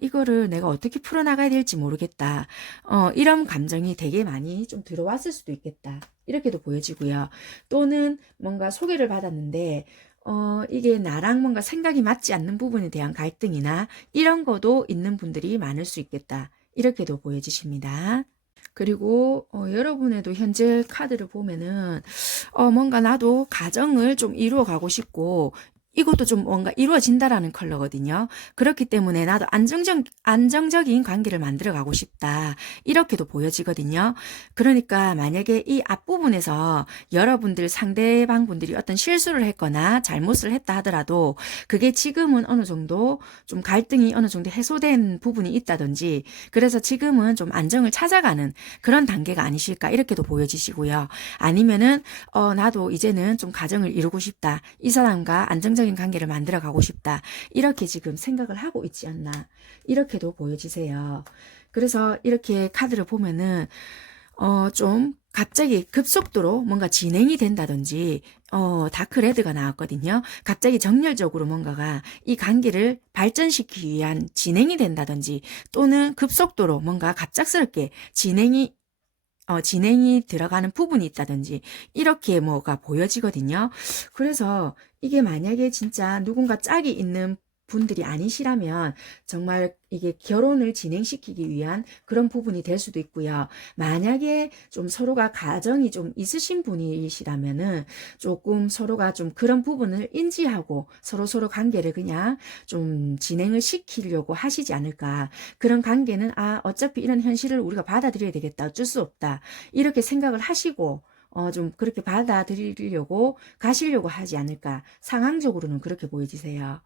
이거를 내가 어떻게 풀어나가야 될지 모르겠다. 이런 감정이 되게 많이 좀 들어왔을 수도 있겠다. 이렇게도 보여지고요. 또는 뭔가 소개를 받았는데 이게 나랑 뭔가 생각이 맞지 않는 부분에 대한 갈등이나 이런 것도 있는 분들이 많을 수 있겠다. 이렇게도 보여지십니다. 그리고 여러분의도 현재 카드를 보면은 뭔가 나도 가정을 좀 이루어 가고 싶고 이것도 좀 뭔가 이루어진다라는 컬러거든요. 그렇기 때문에 나도 안정적인 관계를 만들어 가고 싶다. 이렇게도 보여지거든요. 그러니까 만약에 이 앞부분에서 여러분들 상대방 분들이 어떤 실수를 했거나 잘못을 했다 하더라도 그게 지금은 어느 정도 좀 갈등이 어느 정도 해소된 부분이 있다든지 그래서 지금은 좀 안정을 찾아가는 그런 단계가 아니실까 이렇게도 보여지시고요. 아니면은 나도 이제는 좀 가정을 이루고 싶다. 이 사람과 안정적인 관계를 만들어 가고 싶다. 이렇게 지금 생각을 하고 있지 않나. 이렇게도 보여지세요. 그래서 이렇게 카드를 보면은 좀 갑자기 급속도로 뭔가 진행이 된다든지 다크레드가 나왔거든요. 갑자기 정열적으로 뭔가가 이 관계를 발전시키기 위한 진행이 된다든지 또는 급속도로 뭔가 갑작스럽게 진행이 들어가는 부분이 있다든지 이렇게 뭐가 보여지거든요. 그래서 이게 만약에 진짜 누군가 짝이 있는 분들이 아니시라면 정말 이게 결혼을 진행시키기 위한 그런 부분이 될 수도 있고요. 만약에 좀 서로가 가정이 좀 있으신 분이시라면은 조금 서로가 좀 그런 부분을 인지하고 서로 관계를 그냥 좀 진행을 시키려고 하시지 않을까. 그런 관계는 어차피 이런 현실을 우리가 받아들여야 되겠다. 어쩔 수 없다. 이렇게 생각을 하시고 좀 그렇게 받아들이려고 가시려고 하지 않을까. 상황적으로는 그렇게 보여지세요.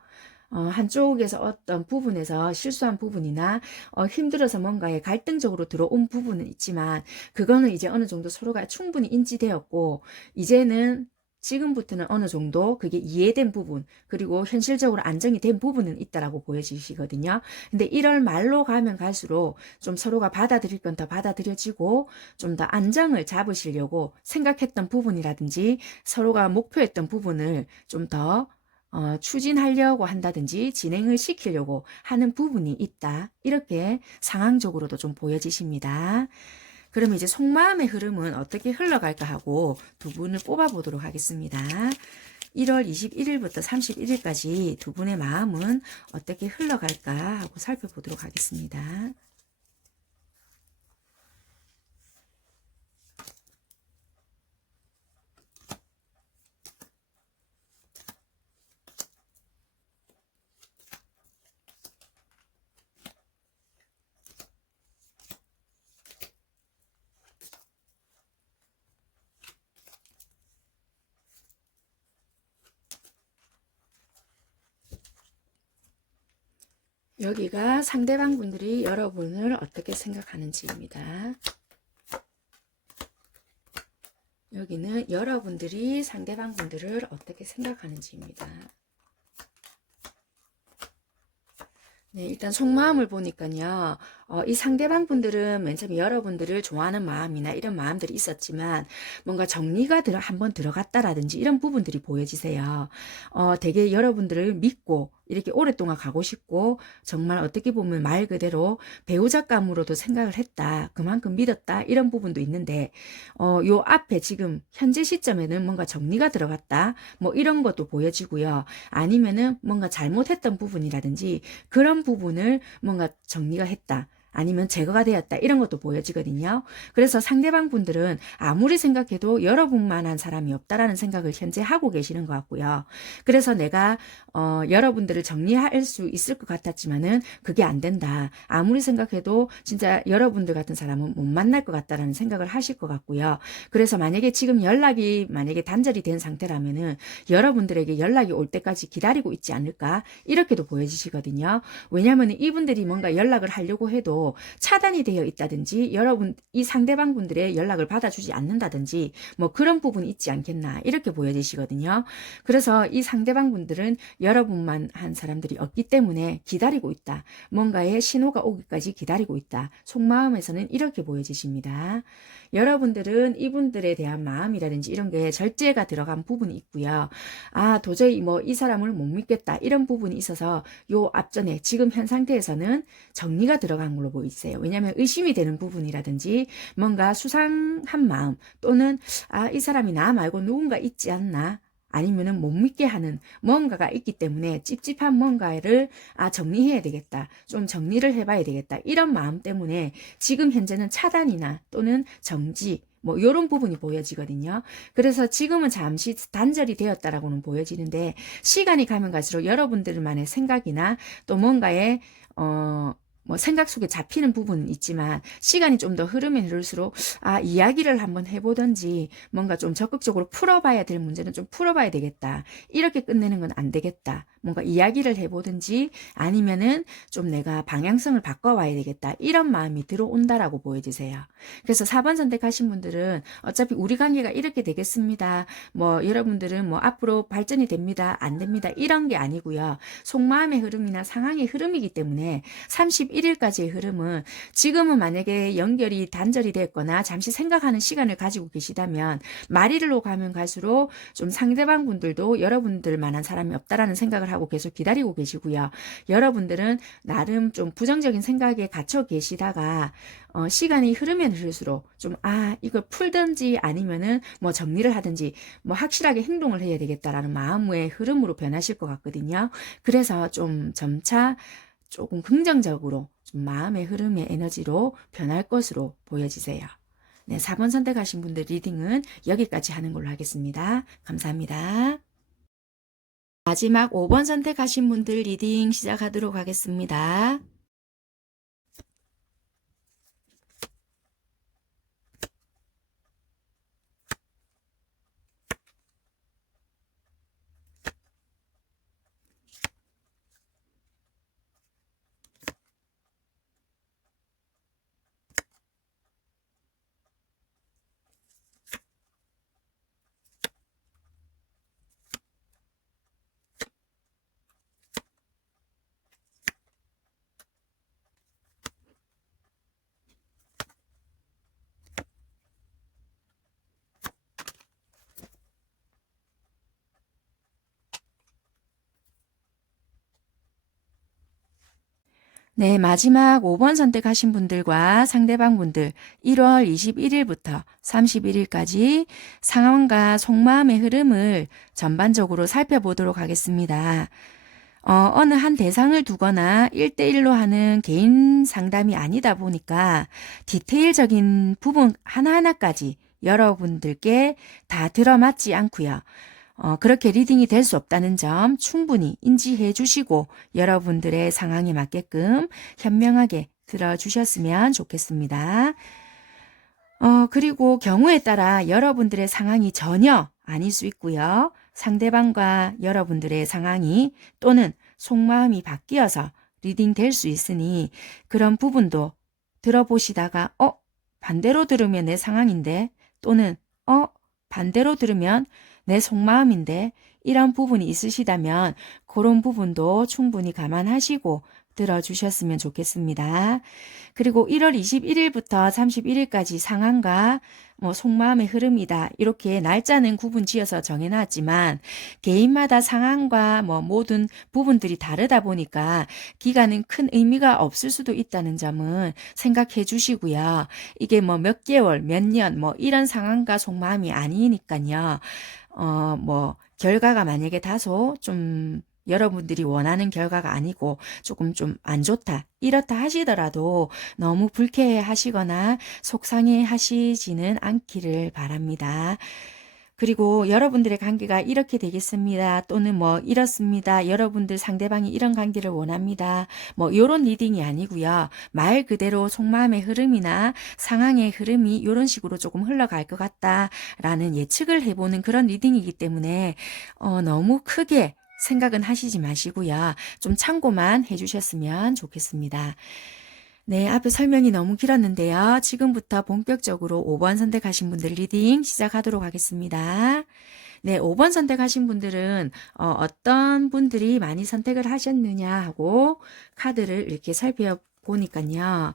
한쪽에서 어떤 부분에서 실수한 부분이나 힘들어서 뭔가에 갈등적으로 들어온 부분은 있지만 그거는 이제 어느 정도 서로가 충분히 인지되었고 이제는 지금부터는 어느 정도 그게 이해된 부분 그리고 현실적으로 안정이 된 부분은 있다라고 보여지시거든요. 근데 이럴 말로 가면 갈수록 좀 서로가 받아들일 건 더 받아들여지고 좀 더 안정을 잡으시려고 생각했던 부분이라든지 서로가 목표했던 부분을 좀더 추진하려고 한다든지 진행을 시키려고 하는 부분이 있다. 이렇게 상황적으로도 좀 보여지십니다. 그러면 이제 속마음의 흐름은 어떻게 흘러갈까 하고 두 분을 뽑아보도록 하겠습니다. 1월 21일부터 31일까지 두 분의 마음은 어떻게 흘러갈까 하고 살펴보도록 하겠습니다. 여기가 상대방 분들이 여러분을 어떻게 생각하는지입니다. 여기는 여러분들이 상대방 분들을 어떻게 생각하는지입니다. 네, 일단 속마음을 보니까요. 이 상대방 분들은 맨 처음에 여러분들을 좋아하는 마음이나 이런 마음들이 있었지만 뭔가 정리가 한번 들어갔다라든지 이런 부분들이 보여지세요. 되게 여러분들을 믿고 이렇게 오랫동안 가고 싶고 정말 어떻게 보면 말 그대로 배우자감으로도 생각을 했다. 그만큼 믿었다. 이런 부분도 있는데 요 앞에 지금 현재 시점에는 뭔가 정리가 들어갔다. 뭐 이런 것도 보여지고요. 아니면은 뭔가 잘못했던 부분이라든지 그런 부분을 뭔가 정리가 했다. 아니면 제거가 되었다. 이런 것도 보여지거든요. 그래서 상대방 분들은 아무리 생각해도 여러분만한 사람이 없다라는 생각을 현재 하고 계시는 것 같고요. 그래서 내가 여러분들을 정리할 수 있을 것 같았지만은 그게 안 된다. 아무리 생각해도 진짜 여러분들 같은 사람은 못 만날 것 같다라는 생각을 하실 것 같고요. 그래서 만약에 지금 연락이 만약에 단절이 된 상태라면은 여러분들에게 연락이 올 때까지 기다리고 있지 않을까 이렇게도 보여지시거든요. 왜냐하면 이분들이 뭔가 연락을 하려고 해도 하더라도 차단이 되어 있다든지 여러분 이 상대방 분들의 연락을 받아주지 않는다든지 뭐 그런 부분이 있지 않겠나 이렇게 보여지시거든요. 그래서 이 상대방 분들은 여러분만 한 사람들이 없기 때문에 기다리고 있다. 뭔가의 신호가 오기까지 기다리고 있다. 속마음에서는 이렇게 보여지십니다. 여러분들은 이분들에 대한 마음이라든지 이런 게 절제가 들어간 부분이 있고요. 아, 도저히 뭐 이 사람을 못 믿겠다. 이런 부분이 있어서 요 앞전에 지금 현 상태에서는 정리가 들어간 걸로 보이세요. 왜냐하면 의심이 되는 부분이라든지 뭔가 수상한 마음 또는 아, 이 사람이 나 말고 누군가 있지 않나? 아니면은 못 믿게 하는 뭔가가 있기 때문에 찝찝한 뭔가를 정리해야 되겠다. 좀 정리를 해봐야 되겠다. 이런 마음 때문에 지금 현재는 차단이나 또는 정지 뭐 이런 부분이 보여지거든요. 그래서 지금은 잠시 단절이 되었다라고는 보여지는데 시간이 가면 갈수록 여러분들만의 생각이나 또 뭔가의 뭐 생각 속에 잡히는 부분은 있지만 시간이 좀 더 흐르면 흐를수록 이야기를 한번 해보든지 뭔가 좀 적극적으로 풀어봐야 될 문제는 좀 풀어봐야 되겠다. 이렇게 끝내는 건 안 되겠다. 뭔가 이야기를 해보든지 아니면은 좀 내가 방향성을 바꿔와야 되겠다. 이런 마음이 들어온다라고 보여지세요. 그래서 4번 선택하신 분들은 어차피 우리 관계가 이렇게 되겠습니다. 뭐 여러분들은 뭐 앞으로 발전이 됩니다. 안 됩니다. 이런 게 아니고요. 속마음의 흐름이나 상황의 흐름이기 때문에 31일까지의 흐름은 지금은 만약에 연결이 단절이 됐거나 잠시 생각하는 시간을 가지고 계시다면 말일로 가면 갈수록 좀 상대방 분들도 여러분들만한 사람이 없다라는 생각을 하고 계속 기다리고 계시고요. 여러분들은 나름 좀 부정적인 생각에 갇혀 계시다가 시간이 흐르면 흐를수록 좀 이걸 풀든지 아니면은 뭐 정리를 하든지 뭐 확실하게 행동을 해야 되겠다라는 마음의 흐름으로 변하실 것 같거든요. 그래서 좀 점차 조금 긍정적으로 좀 마음의 흐름의 에너지로 변할 것으로 보여지세요. 네, 4번 선택하신 분들 리딩은 여기까지 하는 걸로 하겠습니다. 감사합니다. 마지막 5번 선택하신 분들 리딩 시작하도록 하겠습니다. 네, 마지막 5번 선택하신 분들과 상대방 분들 1월 21일부터 31일까지 상황과 속마음의 흐름을 전반적으로 살펴보도록 하겠습니다. 어느 한 대상을 두거나 1대1로 하는 개인 상담이 아니다 보니까 디테일적인 부분 하나하나까지 여러분들께 다 들어맞지 않고요. 그렇게 리딩이 될 수 없다는 점 충분히 인지해 주시고 여러분들의 상황에 맞게끔 현명하게 들어주셨으면 좋겠습니다. 그리고 경우에 따라 여러분들의 상황이 전혀 아닐 수 있고요. 상대방과 여러분들의 상황이 또는 속마음이 바뀌어서 리딩 될 수 있으니 그런 부분도 들어보시다가 반대로 들으면 내 상황인데 또는 반대로 들으면 내 속마음인데 이런 부분이 있으시다면 그런 부분도 충분히 감안하시고 들어주셨으면 좋겠습니다. 그리고 1월 21일부터 31일까지 상황과 뭐 속마음의 흐름이다. 이렇게 날짜는 구분 지어서 정해놨지만 개인마다 상황과 뭐 모든 부분들이 다르다 보니까 기간은 큰 의미가 없을 수도 있다는 점은 생각해 주시고요. 이게 뭐 몇 개월, 몇 년 뭐 이런 상황과 속마음이 아니니까요. 뭐 결과가 만약에 다소 좀 여러분들이 원하는 결과가 아니고 조금 좀 안 좋다 이렇다 하시더라도 너무 불쾌해 하시거나 속상해 하시지는 않기를 바랍니다. 그리고 여러분들의 관계가 이렇게 되겠습니다. 또는 뭐 이렇습니다. 여러분들 상대방이 이런 관계를 원합니다. 뭐 이런 리딩이 아니고요. 말 그대로 속마음의 흐름이나 상황의 흐름이 이런 식으로 조금 흘러갈 것 같다라는 예측을 해보는 그런 리딩이기 때문에 너무 크게 생각은 하시지 마시고요. 좀 참고만 해주셨으면 좋겠습니다. 네, 앞에 설명이 너무 길었는데요. 지금부터 본격적으로 5번 선택하신 분들 리딩 시작하도록 하겠습니다. 네, 5번 선택하신 분들은 어떤 분들이 많이 선택을 하셨느냐 하고 카드를 이렇게 살펴보니까요.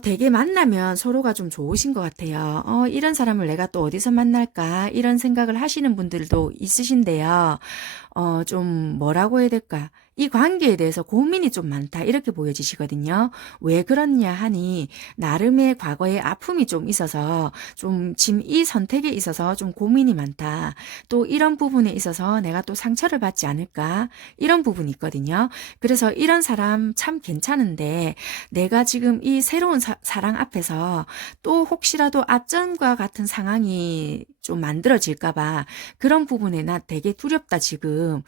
되게 만나면 서로가 좀 좋으신 것 같아요. 이런 사람을 내가 또 어디서 만날까? 이런 생각을 하시는 분들도 있으신데요. 좀 뭐라고 해야 될까? 이 관계에 대해서 고민이 좀 많다. 이렇게 보여지시거든요. 왜 그렇냐 하니, 나름의 과거에 아픔이 좀 있어서, 좀 지금 이 선택에 있어서 좀 고민이 많다. 또 이런 부분에 있어서 내가 또 상처를 받지 않을까? 이런 부분이 있거든요. 그래서 이런 사람 참 괜찮은데, 내가 지금 이 새로운 사랑 앞에서 또 혹시라도 앞전과 같은 상황이 좀 만들어질까봐 그런 부분에 나 되게 두렵다 지금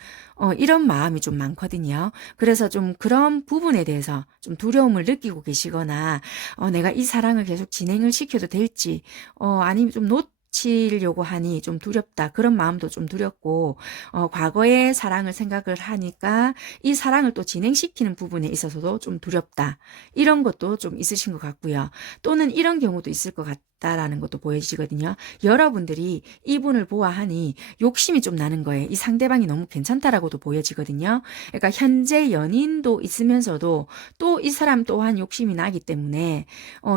이런 마음이 좀 많거든요. 그래서 좀 그런 부분에 대해서 좀 두려움을 느끼고 계시거나 내가 이 사랑을 계속 진행을 시켜도 될지 아니면 좀 놓치려고 하니 좀 두렵다. 그런 마음도 좀 두렵고 과거의 사랑을 생각을 하니까 이 사랑을 또 진행시키는 부분에 있어서도 좀 두렵다. 이런 것도 좀 있으신 것 같고요. 또는 이런 경우도 있을 것 같다라는 것도 보여지거든요. 여러분들이 이분을 보아하니 욕심이 좀 나는 거예요. 이 상대방이 너무 괜찮다라고도 보여지거든요. 그러니까 현재 연인도 있으면서도 또 이 사람 또한 욕심이 나기 때문에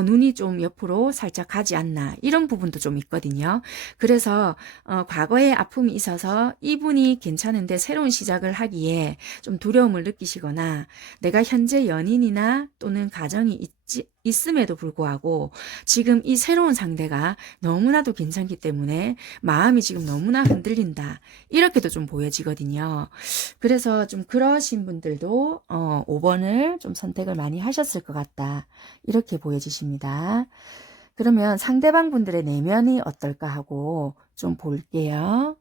눈이 좀 옆으로 살짝 가지 않나 이런 부분도 좀 있거든요. 그래서 과거에 아픔이 있어서 이분이 괜찮은데 새로운 시작을 하기에 좀 두려움을 느끼시거나 내가 현재 연인이나 또는 가정이 있음에도 불구하고 지금 이 새로운 상대가 너무나도 괜찮기 때문에 마음이 지금 너무나 흔들린다. 이렇게도 좀 보여지거든요. 그래서 좀 그러신 분들도 5번을 좀 선택을 많이 하셨을 것 같다. 이렇게 보여지십니다. 그러면 상대방 분들의 내면이 어떨까 하고 좀 볼게요.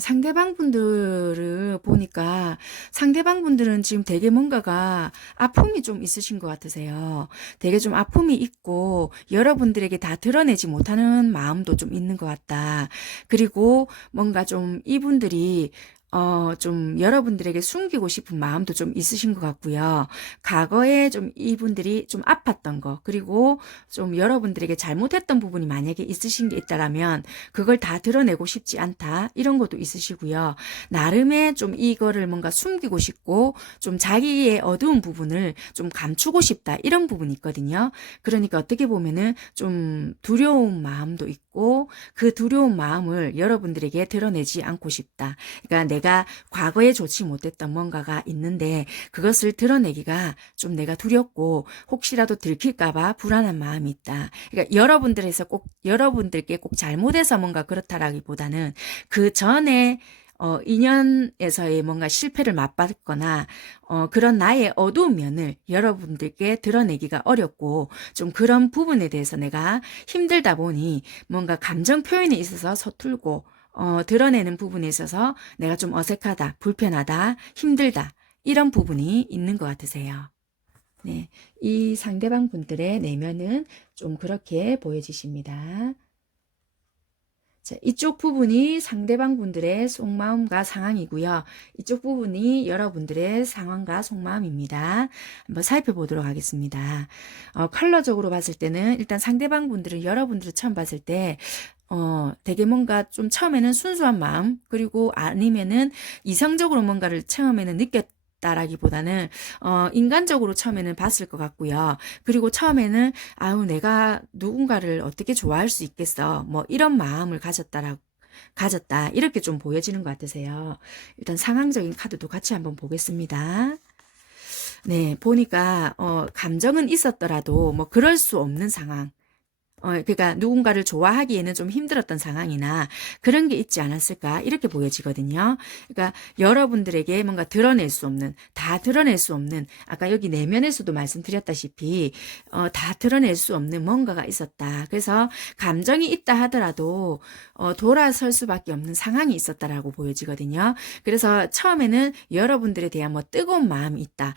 상대방 분들을 보니까 상대방 분들은 지금 되게 뭔가가 아픔이 좀 있으신 것 같으세요. 되게 좀 아픔이 있고 여러분들에게 다 드러내지 못하는 마음도 좀 있는 것 같다. 그리고 뭔가 좀 이분들이 좀 여러분들에게 숨기고 싶은 마음도 좀 있으신 것 같고요. 과거에 좀 이분들이 좀 아팠던 거, 그리고 좀 여러분들에게 잘못했던 부분이 만약에 있으신 게 있다라면 그걸 다 드러내고 싶지 않다. 이런 것도 있으시고요. 나름의 좀 이거를 뭔가 숨기고 싶고 좀 자기의 어두운 부분을 좀 감추고 싶다. 이런 부분이 있거든요. 그러니까 어떻게 보면은 좀 두려운 마음도 있고 그 두려운 마음을 여러분들에게 드러내지 않고 싶다. 그러니까 내가 과거에 좋지 못했던 뭔가가 있는데 그것을 드러내기가 좀 내가 두렵고 혹시라도 들킬까봐 불안한 마음이 있다. 그러니까 여러분들께 꼭 잘못해서 뭔가 그렇다라기보다는 그 전에 인연에서의 뭔가 실패를 맛봤거나 그런 나의 어두운 면을 여러분들께 드러내기가 어렵고 좀 그런 부분에 대해서 내가 힘들다 보니 뭔가 감정 표현에 있어서 서툴고 드러내는 부분에 있어서 내가 좀 어색하다, 불편하다, 힘들다 이런 부분이 있는 것 같으세요. 네, 이 상대방 분들의 내면은 좀 그렇게 보여지십니다. 자, 이쪽 부분이 상대방 분들의 속마음과 상황이고요. 이쪽 부분이 여러분들의 상황과 속마음입니다. 한번 살펴보도록 하겠습니다. 컬러적으로 봤을 때는 일단 상대방 분들은 여러분들을 처음 봤을 때 되게 뭔가 좀 처음에는 순수한 마음, 그리고 아니면은 이성적으로 뭔가를 처음에는 느꼈다라기보다는 인간적으로 처음에는 봤을 것 같고요. 그리고 처음에는 아유 내가 누군가를 어떻게 좋아할 수 있겠어 뭐 이런 마음을 가졌다 이렇게 좀 보여지는 것 같으세요. 일단 상황적인 카드도 같이 한번 보겠습니다. 네, 보니까 감정은 있었더라도 뭐 그럴 수 없는 상황. 그러니까 누군가를 좋아하기에는 좀 힘들었던 상황이나 그런 게 있지 않았을까 이렇게 보여지거든요. 그러니까 여러분들에게 뭔가 드러낼 수 없는, 다 드러낼 수 없는, 아까 여기 내면에서도 말씀드렸다시피 다 드러낼 수 없는 뭔가가 있었다. 그래서 감정이 있다 하더라도 돌아설 수밖에 없는 상황이 있었다라고 보여지거든요. 그래서 처음에는 여러분들에 대한 뭐 뜨거운 마음이 있다.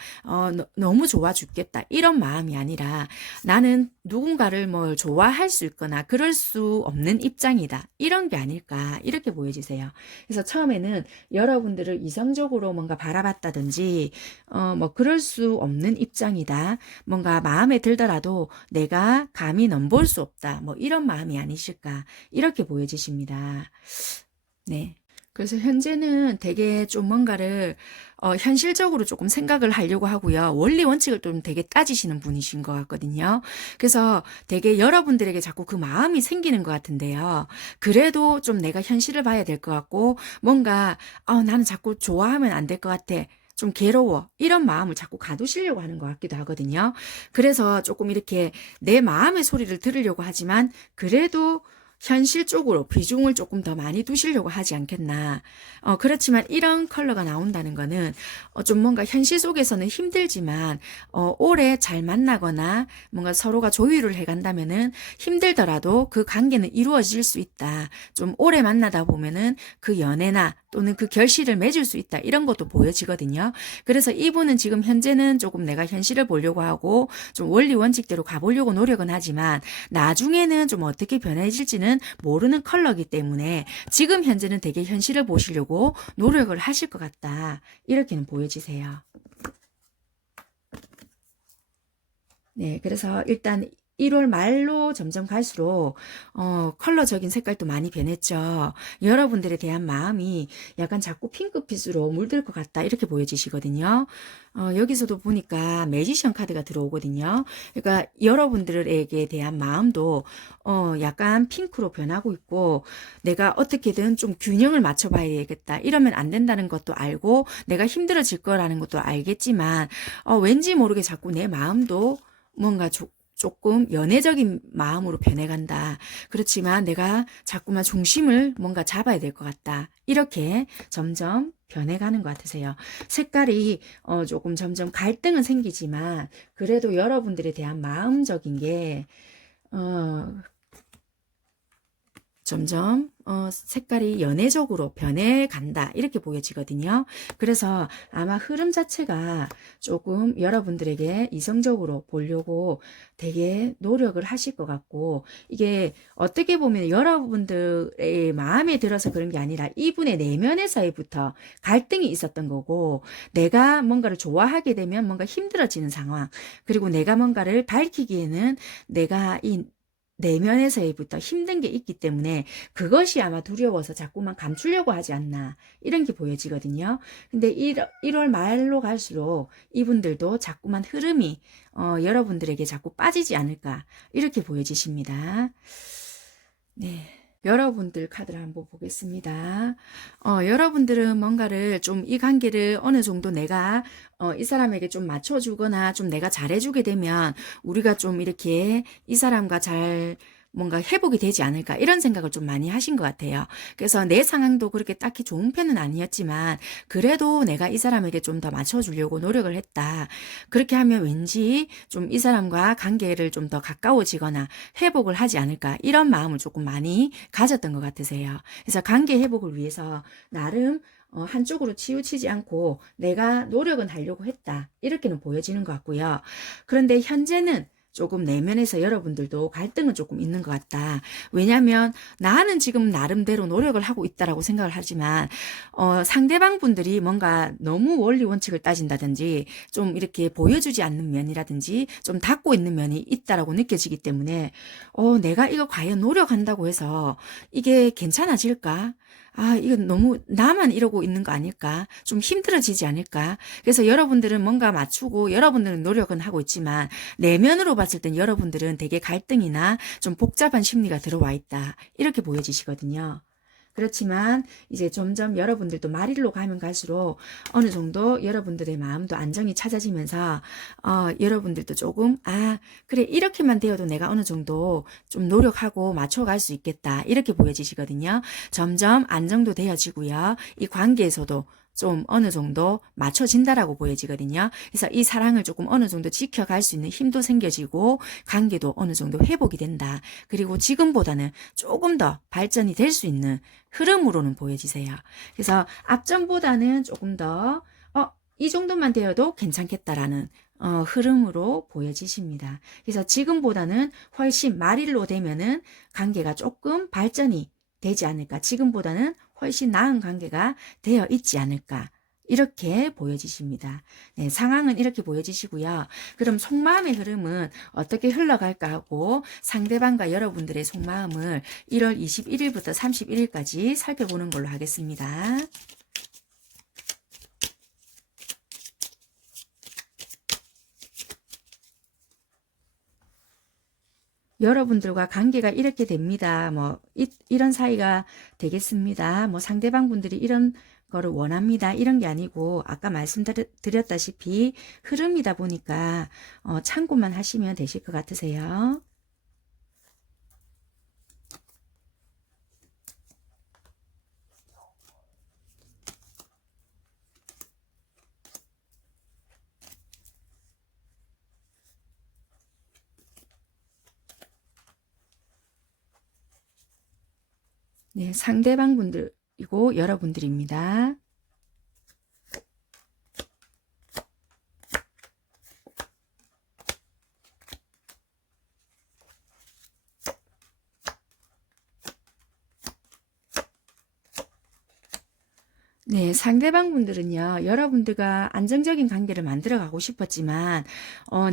너무 좋아 죽겠다. 이런 마음이 아니라 나는 누군가를 뭘 좋아 좋아할 수 있거나 그럴 수 없는 입장이다. 이런 게 아닐까 이렇게 보여지세요. 그래서 처음에는 여러분들을 이성적으로 뭔가 바라봤다든지 뭐 그럴 수 없는 입장이다. 뭔가 마음에 들더라도 내가 감히 넘볼 수 없다. 뭐 이런 마음이 아니실까 이렇게 보여지십니다. 네. 그래서 현재는 되게 좀 뭔가를 현실적으로 조금 생각을 하려고 하고요. 원리 원칙을 좀 되게 따지시는 분이신 것 같거든요. 그래서 되게 여러분들에게 자꾸 그 마음이 생기는 것 같은데요. 그래도 좀 내가 현실을 봐야 될 것 같고 뭔가 나는 자꾸 좋아하면 안 될 것 같아. 좀 괴로워. 이런 마음을 자꾸 가두시려고 하는 것 같기도 하거든요. 그래서 조금 이렇게 내 마음의 소리를 들으려고 하지만 그래도 현실 쪽으로 비중을 조금 더 많이 두시려고 하지 않겠나. 그렇지만 이런 컬러가 나온다는 거는 좀 뭔가 현실 속에서는 힘들지만 오래 잘 만나거나 뭔가 서로가 조율을 해간다면은 힘들더라도 그 관계는 이루어질 수 있다. 좀 오래 만나다 보면은 그 연애나 또는 그 결실을 맺을 수 있다. 이런 것도 보여지거든요. 그래서 이분은 지금 현재는 조금 내가 현실을 보려고 하고 좀 원리 원칙대로 가보려고 노력은 하지만 나중에는 좀 어떻게 변해질지는 모르는 컬러이기 때문에 지금 현재는 되게 현실을 보시려고 노력을 하실 것 같다. 이렇게는 보여지세요. 네, 그래서 일단 1월 말로 점점 갈수록 컬러적인 색깔도 많이 변했죠. 여러분들에 대한 마음이 약간 자꾸 핑크빛으로 물들 것 같다 이렇게 보여지시거든요. 여기서도 보니까 매지션 카드가 들어오거든요. 그러니까 여러분들에게 대한 마음도 약간 핑크로 변하고 있고 내가 어떻게든 좀 균형을 맞춰봐야겠다. 이러면 안 된다는 것도 알고 내가 힘들어질 거라는 것도 알겠지만 왠지 모르게 자꾸 내 마음도 뭔가 조금 연애적인 마음으로 변해간다. 그렇지만 내가 자꾸만 중심을 뭔가 잡아야 될 것 같다. 이렇게 점점 변해가는 것 같으세요. 색깔이 조금 점점 갈등은 생기지만 그래도 여러분들에 대한 마음적인 게 점점 색깔이 연애적으로 변해간다 이렇게 보여지거든요. 그래서 아마 흐름 자체가 조금 여러분들에게 이성적으로 보려고 되게 노력을 하실 것 같고 이게 어떻게 보면 여러분들의 마음에 들어서 그런 게 아니라 이분의 내면에서부터 갈등이 있었던 거고 내가 뭔가를 좋아하게 되면 뭔가 힘들어지는 상황 그리고 내가 뭔가를 밝히기에는 내가 이 내면에서부터 힘든 게 있기 때문에 그것이 아마 두려워서 자꾸만 감추려고 하지 않나 이런 게 보여지거든요. 근데 1월 말로 갈수록 이분들도 자꾸만 흐름이 여러분들에게 자꾸 빠지지 않을까 이렇게 보여지십니다. 네. 여러분들 카드를 한번 보겠습니다. 여러분들은 뭔가를 좀 이 관계를 어느 정도 내가 이 사람에게 좀 맞춰주거나 좀 내가 잘해주게 되면 우리가 좀 이렇게 이 사람과 잘 뭔가 회복이 되지 않을까 이런 생각을 좀 많이 하신 것 같아요. 그래서 내 상황도 그렇게 딱히 좋은 편은 아니었지만 그래도 내가 이 사람에게 좀 더 맞춰주려고 노력을 했다. 그렇게 하면 왠지 좀 이 사람과 관계를 좀 더 가까워지거나 회복을 하지 않을까 이런 마음을 조금 많이 가졌던 것 같으세요. 그래서 관계 회복을 위해서 나름 한쪽으로 치우치지 않고 내가 노력은 하려고 했다. 이렇게는 보여지는 것 같고요. 그런데 현재는 조금 내면에서 여러분들도 갈등은 조금 있는 것 같다. 왜냐하면 나는 지금 나름대로 노력을 하고 있다라고 생각을 하지만 상대방 분들이 뭔가 너무 원리 원칙을 따진다든지 좀 이렇게 보여주지 않는 면이라든지 좀 닫고 있는 면이 있다라고 느껴지기 때문에 내가 이거 과연 노력한다고 해서 이게 괜찮아질까? 이건 너무 나만 이러고 있는 거 아닐까? 좀 힘들어지지 않을까? 그래서 여러분들은 뭔가 맞추고 여러분들은 노력은 하고 있지만 내면으로 봤을 땐 여러분들은 되게 갈등이나 좀 복잡한 심리가 들어와 있다. 이렇게 보여지시거든요. 그렇지만 이제 점점 여러분들도 말일로 가면 갈수록 어느 정도 여러분들의 마음도 안정이 찾아지면서 여러분들도 조금 그래 이렇게만 되어도 내가 어느 정도 좀 노력하고 맞춰갈 수 있겠다 이렇게 보여지시거든요. 점점 안정도 되어지고요. 이 관계에서도 좀 어느 정도 맞춰진다라고 보여지거든요. 그래서 이 사랑을 조금 어느 정도 지켜갈 수 있는 힘도 생겨지고 관계도 어느 정도 회복이 된다. 그리고 지금보다는 조금 더 발전이 될 수 있는 흐름으로는 보여지세요. 그래서 앞전보다는 조금 더 이 정도만 되어도 괜찮겠다라는 흐름으로 보여지십니다. 그래서 지금보다는 훨씬 말일로 되면은 관계가 조금 발전이 되지 않을까. 지금보다는 훨씬 나은 관계가 되어 있지 않을까. 이렇게 보여지십니다. 네, 상황은 이렇게 보여지시고요. 그럼 속마음의 흐름은 어떻게 흘러갈까 하고 상대방과 여러분들의 속마음을 1월 21일부터 31일까지 살펴보는 걸로 하겠습니다. 여러분들과 관계가 이렇게 됩니다. 뭐 이런 사이가 되겠습니다. 뭐 상대방 분들이 이런 거를 원합니다. 이런 게 아니고 아까 말씀드렸다시피 흐름이다 보니까 참고만 하시면 되실 것 같으세요. 네, 상대방 분들이고 여러분들입니다. 네, 상대방 분들은요, 여러분들과 안정적인 관계를 만들어 가고 싶었지만,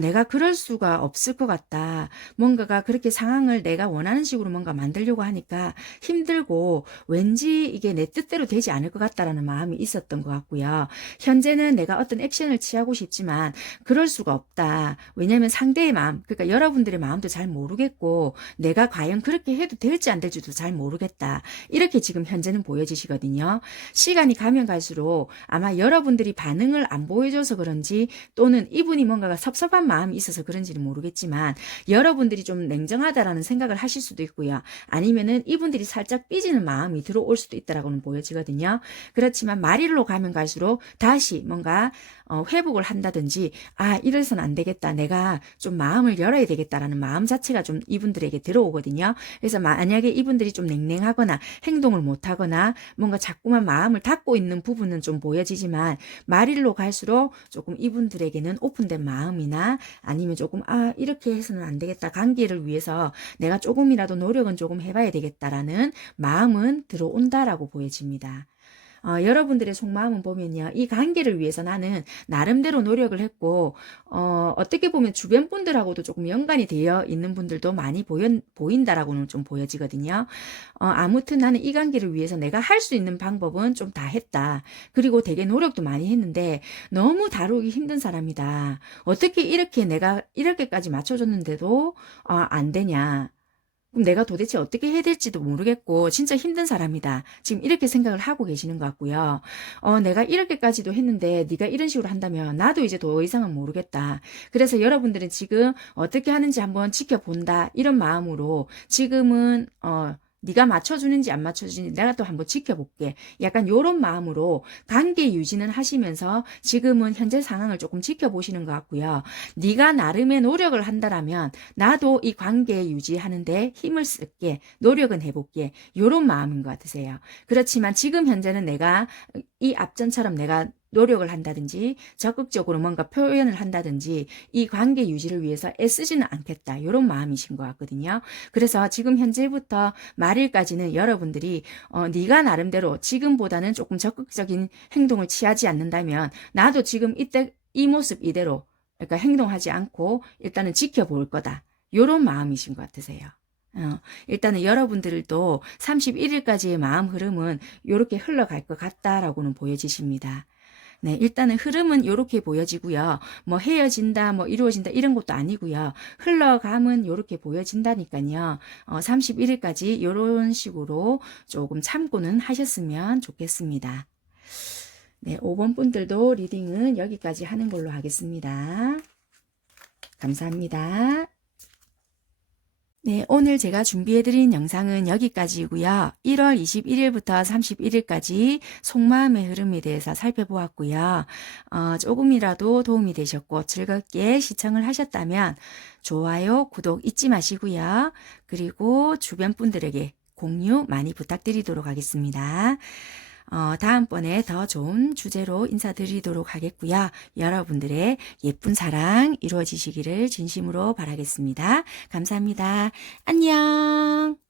내가 그럴 수가 없을 것 같다. 뭔가가 그렇게 상황을 내가 원하는 식으로 뭔가 만들려고 하니까 힘들고, 왠지 이게 내 뜻대로 되지 않을 것 같다라는 마음이 있었던 것 같고요. 현재는 내가 어떤 액션을 취하고 싶지만, 그럴 수가 없다. 왜냐면 상대의 마음, 그러니까 여러분들의 마음도 잘 모르겠고, 내가 과연 그렇게 해도 될지 안 될지도 잘 모르겠다. 이렇게 지금 현재는 보여지시거든요. 시간이 가면 갈수록 아마 여러분들이 반응을 안 보여줘서 그런지 또는 이분이 뭔가가 섭섭한 마음이 있어서 그런지는 모르겠지만 여러분들이 좀 냉정하다라는 생각을 하실 수도 있고요. 아니면은 이분들이 살짝 삐지는 마음이 들어올 수도 있다라고는 보여지거든요. 그렇지만 말일로 가면 갈수록 다시 뭔가 회복을 한다든지 이래서는 안 되겠다. 내가 좀 마음을 열어야 되겠다라는 마음 자체가 좀 이분들에게 들어오거든요. 그래서 만약에 이분들이 좀 냉랭하거나 행동을 못하거나 뭔가 자꾸만 마음을 닫고 있는 부분은 좀 보여지지만 말일로 갈수록 조금 이분들에게는 오픈된 마음이나 아니면 조금 이렇게 해서는 안 되겠다. 관계를 위해서 내가 조금이라도 노력은 조금 해봐야 되겠다라는 마음은 들어온다라고 보여집니다. 여러분들의 속마음은 보면요. 이 관계를 위해서 나는 나름대로 노력을 했고, 어떻게 보면 주변 분들하고도 조금 연관이 되어 있는 분들도 많이 보인다라고는 좀 보여지거든요. 아무튼 나는 이 관계를 위해서 내가 할 수 있는 방법은 좀 다 했다. 그리고 되게 노력도 많이 했는데 너무 다루기 힘든 사람이다. 어떻게 이렇게 내가 이렇게까지 맞춰줬는데도 안 되냐. 그럼 내가 도대체 어떻게 해야 될지도 모르겠고 진짜 힘든 사람이다. 지금 이렇게 생각을 하고 계시는 것 같고요. 내가 이렇게까지도 했는데 네가 이런 식으로 한다면 나도 이제 더 이상은 모르겠다. 그래서 여러분들은 지금 어떻게 하는지 한번 지켜본다. 이런 마음으로 지금은 네가 맞춰주는지 안 맞춰주는지 내가 또 한번 지켜볼게. 약간 요런 마음으로 관계 유지는 하시면서 지금은 현재 상황을 조금 지켜보시는 것 같고요. 네가 나름의 노력을 한다라면 나도 이 관계 유지하는데 힘을 쓸게. 노력은 해볼게. 요런 마음인 것 같으세요. 그렇지만 지금 현재는 내가 이 앞전처럼 내가 노력을 한다든지 적극적으로 뭔가 표현을 한다든지 이 관계 유지를 위해서 애쓰지는 않겠다. 이런 마음이신 것 같거든요. 그래서 지금 현재부터 말일까지는 여러분들이 네가 나름대로 지금보다는 조금 적극적인 행동을 취하지 않는다면 나도 지금 이때 이 모습 이대로 그러니까 행동하지 않고 일단은 지켜볼 거다. 이런 마음이신 것 같으세요. 일단은 여러분들도 31일까지의 마음 흐름은 이렇게 흘러갈 것 같다라고는 보여지십니다. 네, 일단은 흐름은 이렇게 보여지고요. 뭐 헤어진다, 뭐 이루어진다 이런 것도 아니고요. 흘러감은 이렇게 보여진다니까요. 31일까지 이런 식으로 조금 참고는 하셨으면 좋겠습니다. 네, 5번 분들도 리딩은 여기까지 하는 걸로 하겠습니다. 감사합니다. 네, 오늘 제가 준비해드린 영상은 여기까지이고요. 1월 21일부터 31일까지 속마음의 흐름에 대해서 살펴보았고요. 조금이라도 도움이 되셨고 즐겁게 시청을 하셨다면 좋아요, 구독 잊지 마시고요. 그리고 주변 분들에게 공유 많이 부탁드리도록 하겠습니다. 다음번에 더 좋은 주제로 인사드리도록 하겠고요. 여러분들의 예쁜 사랑 이루어지시기를 진심으로 바라겠습니다. 감사합니다. 안녕.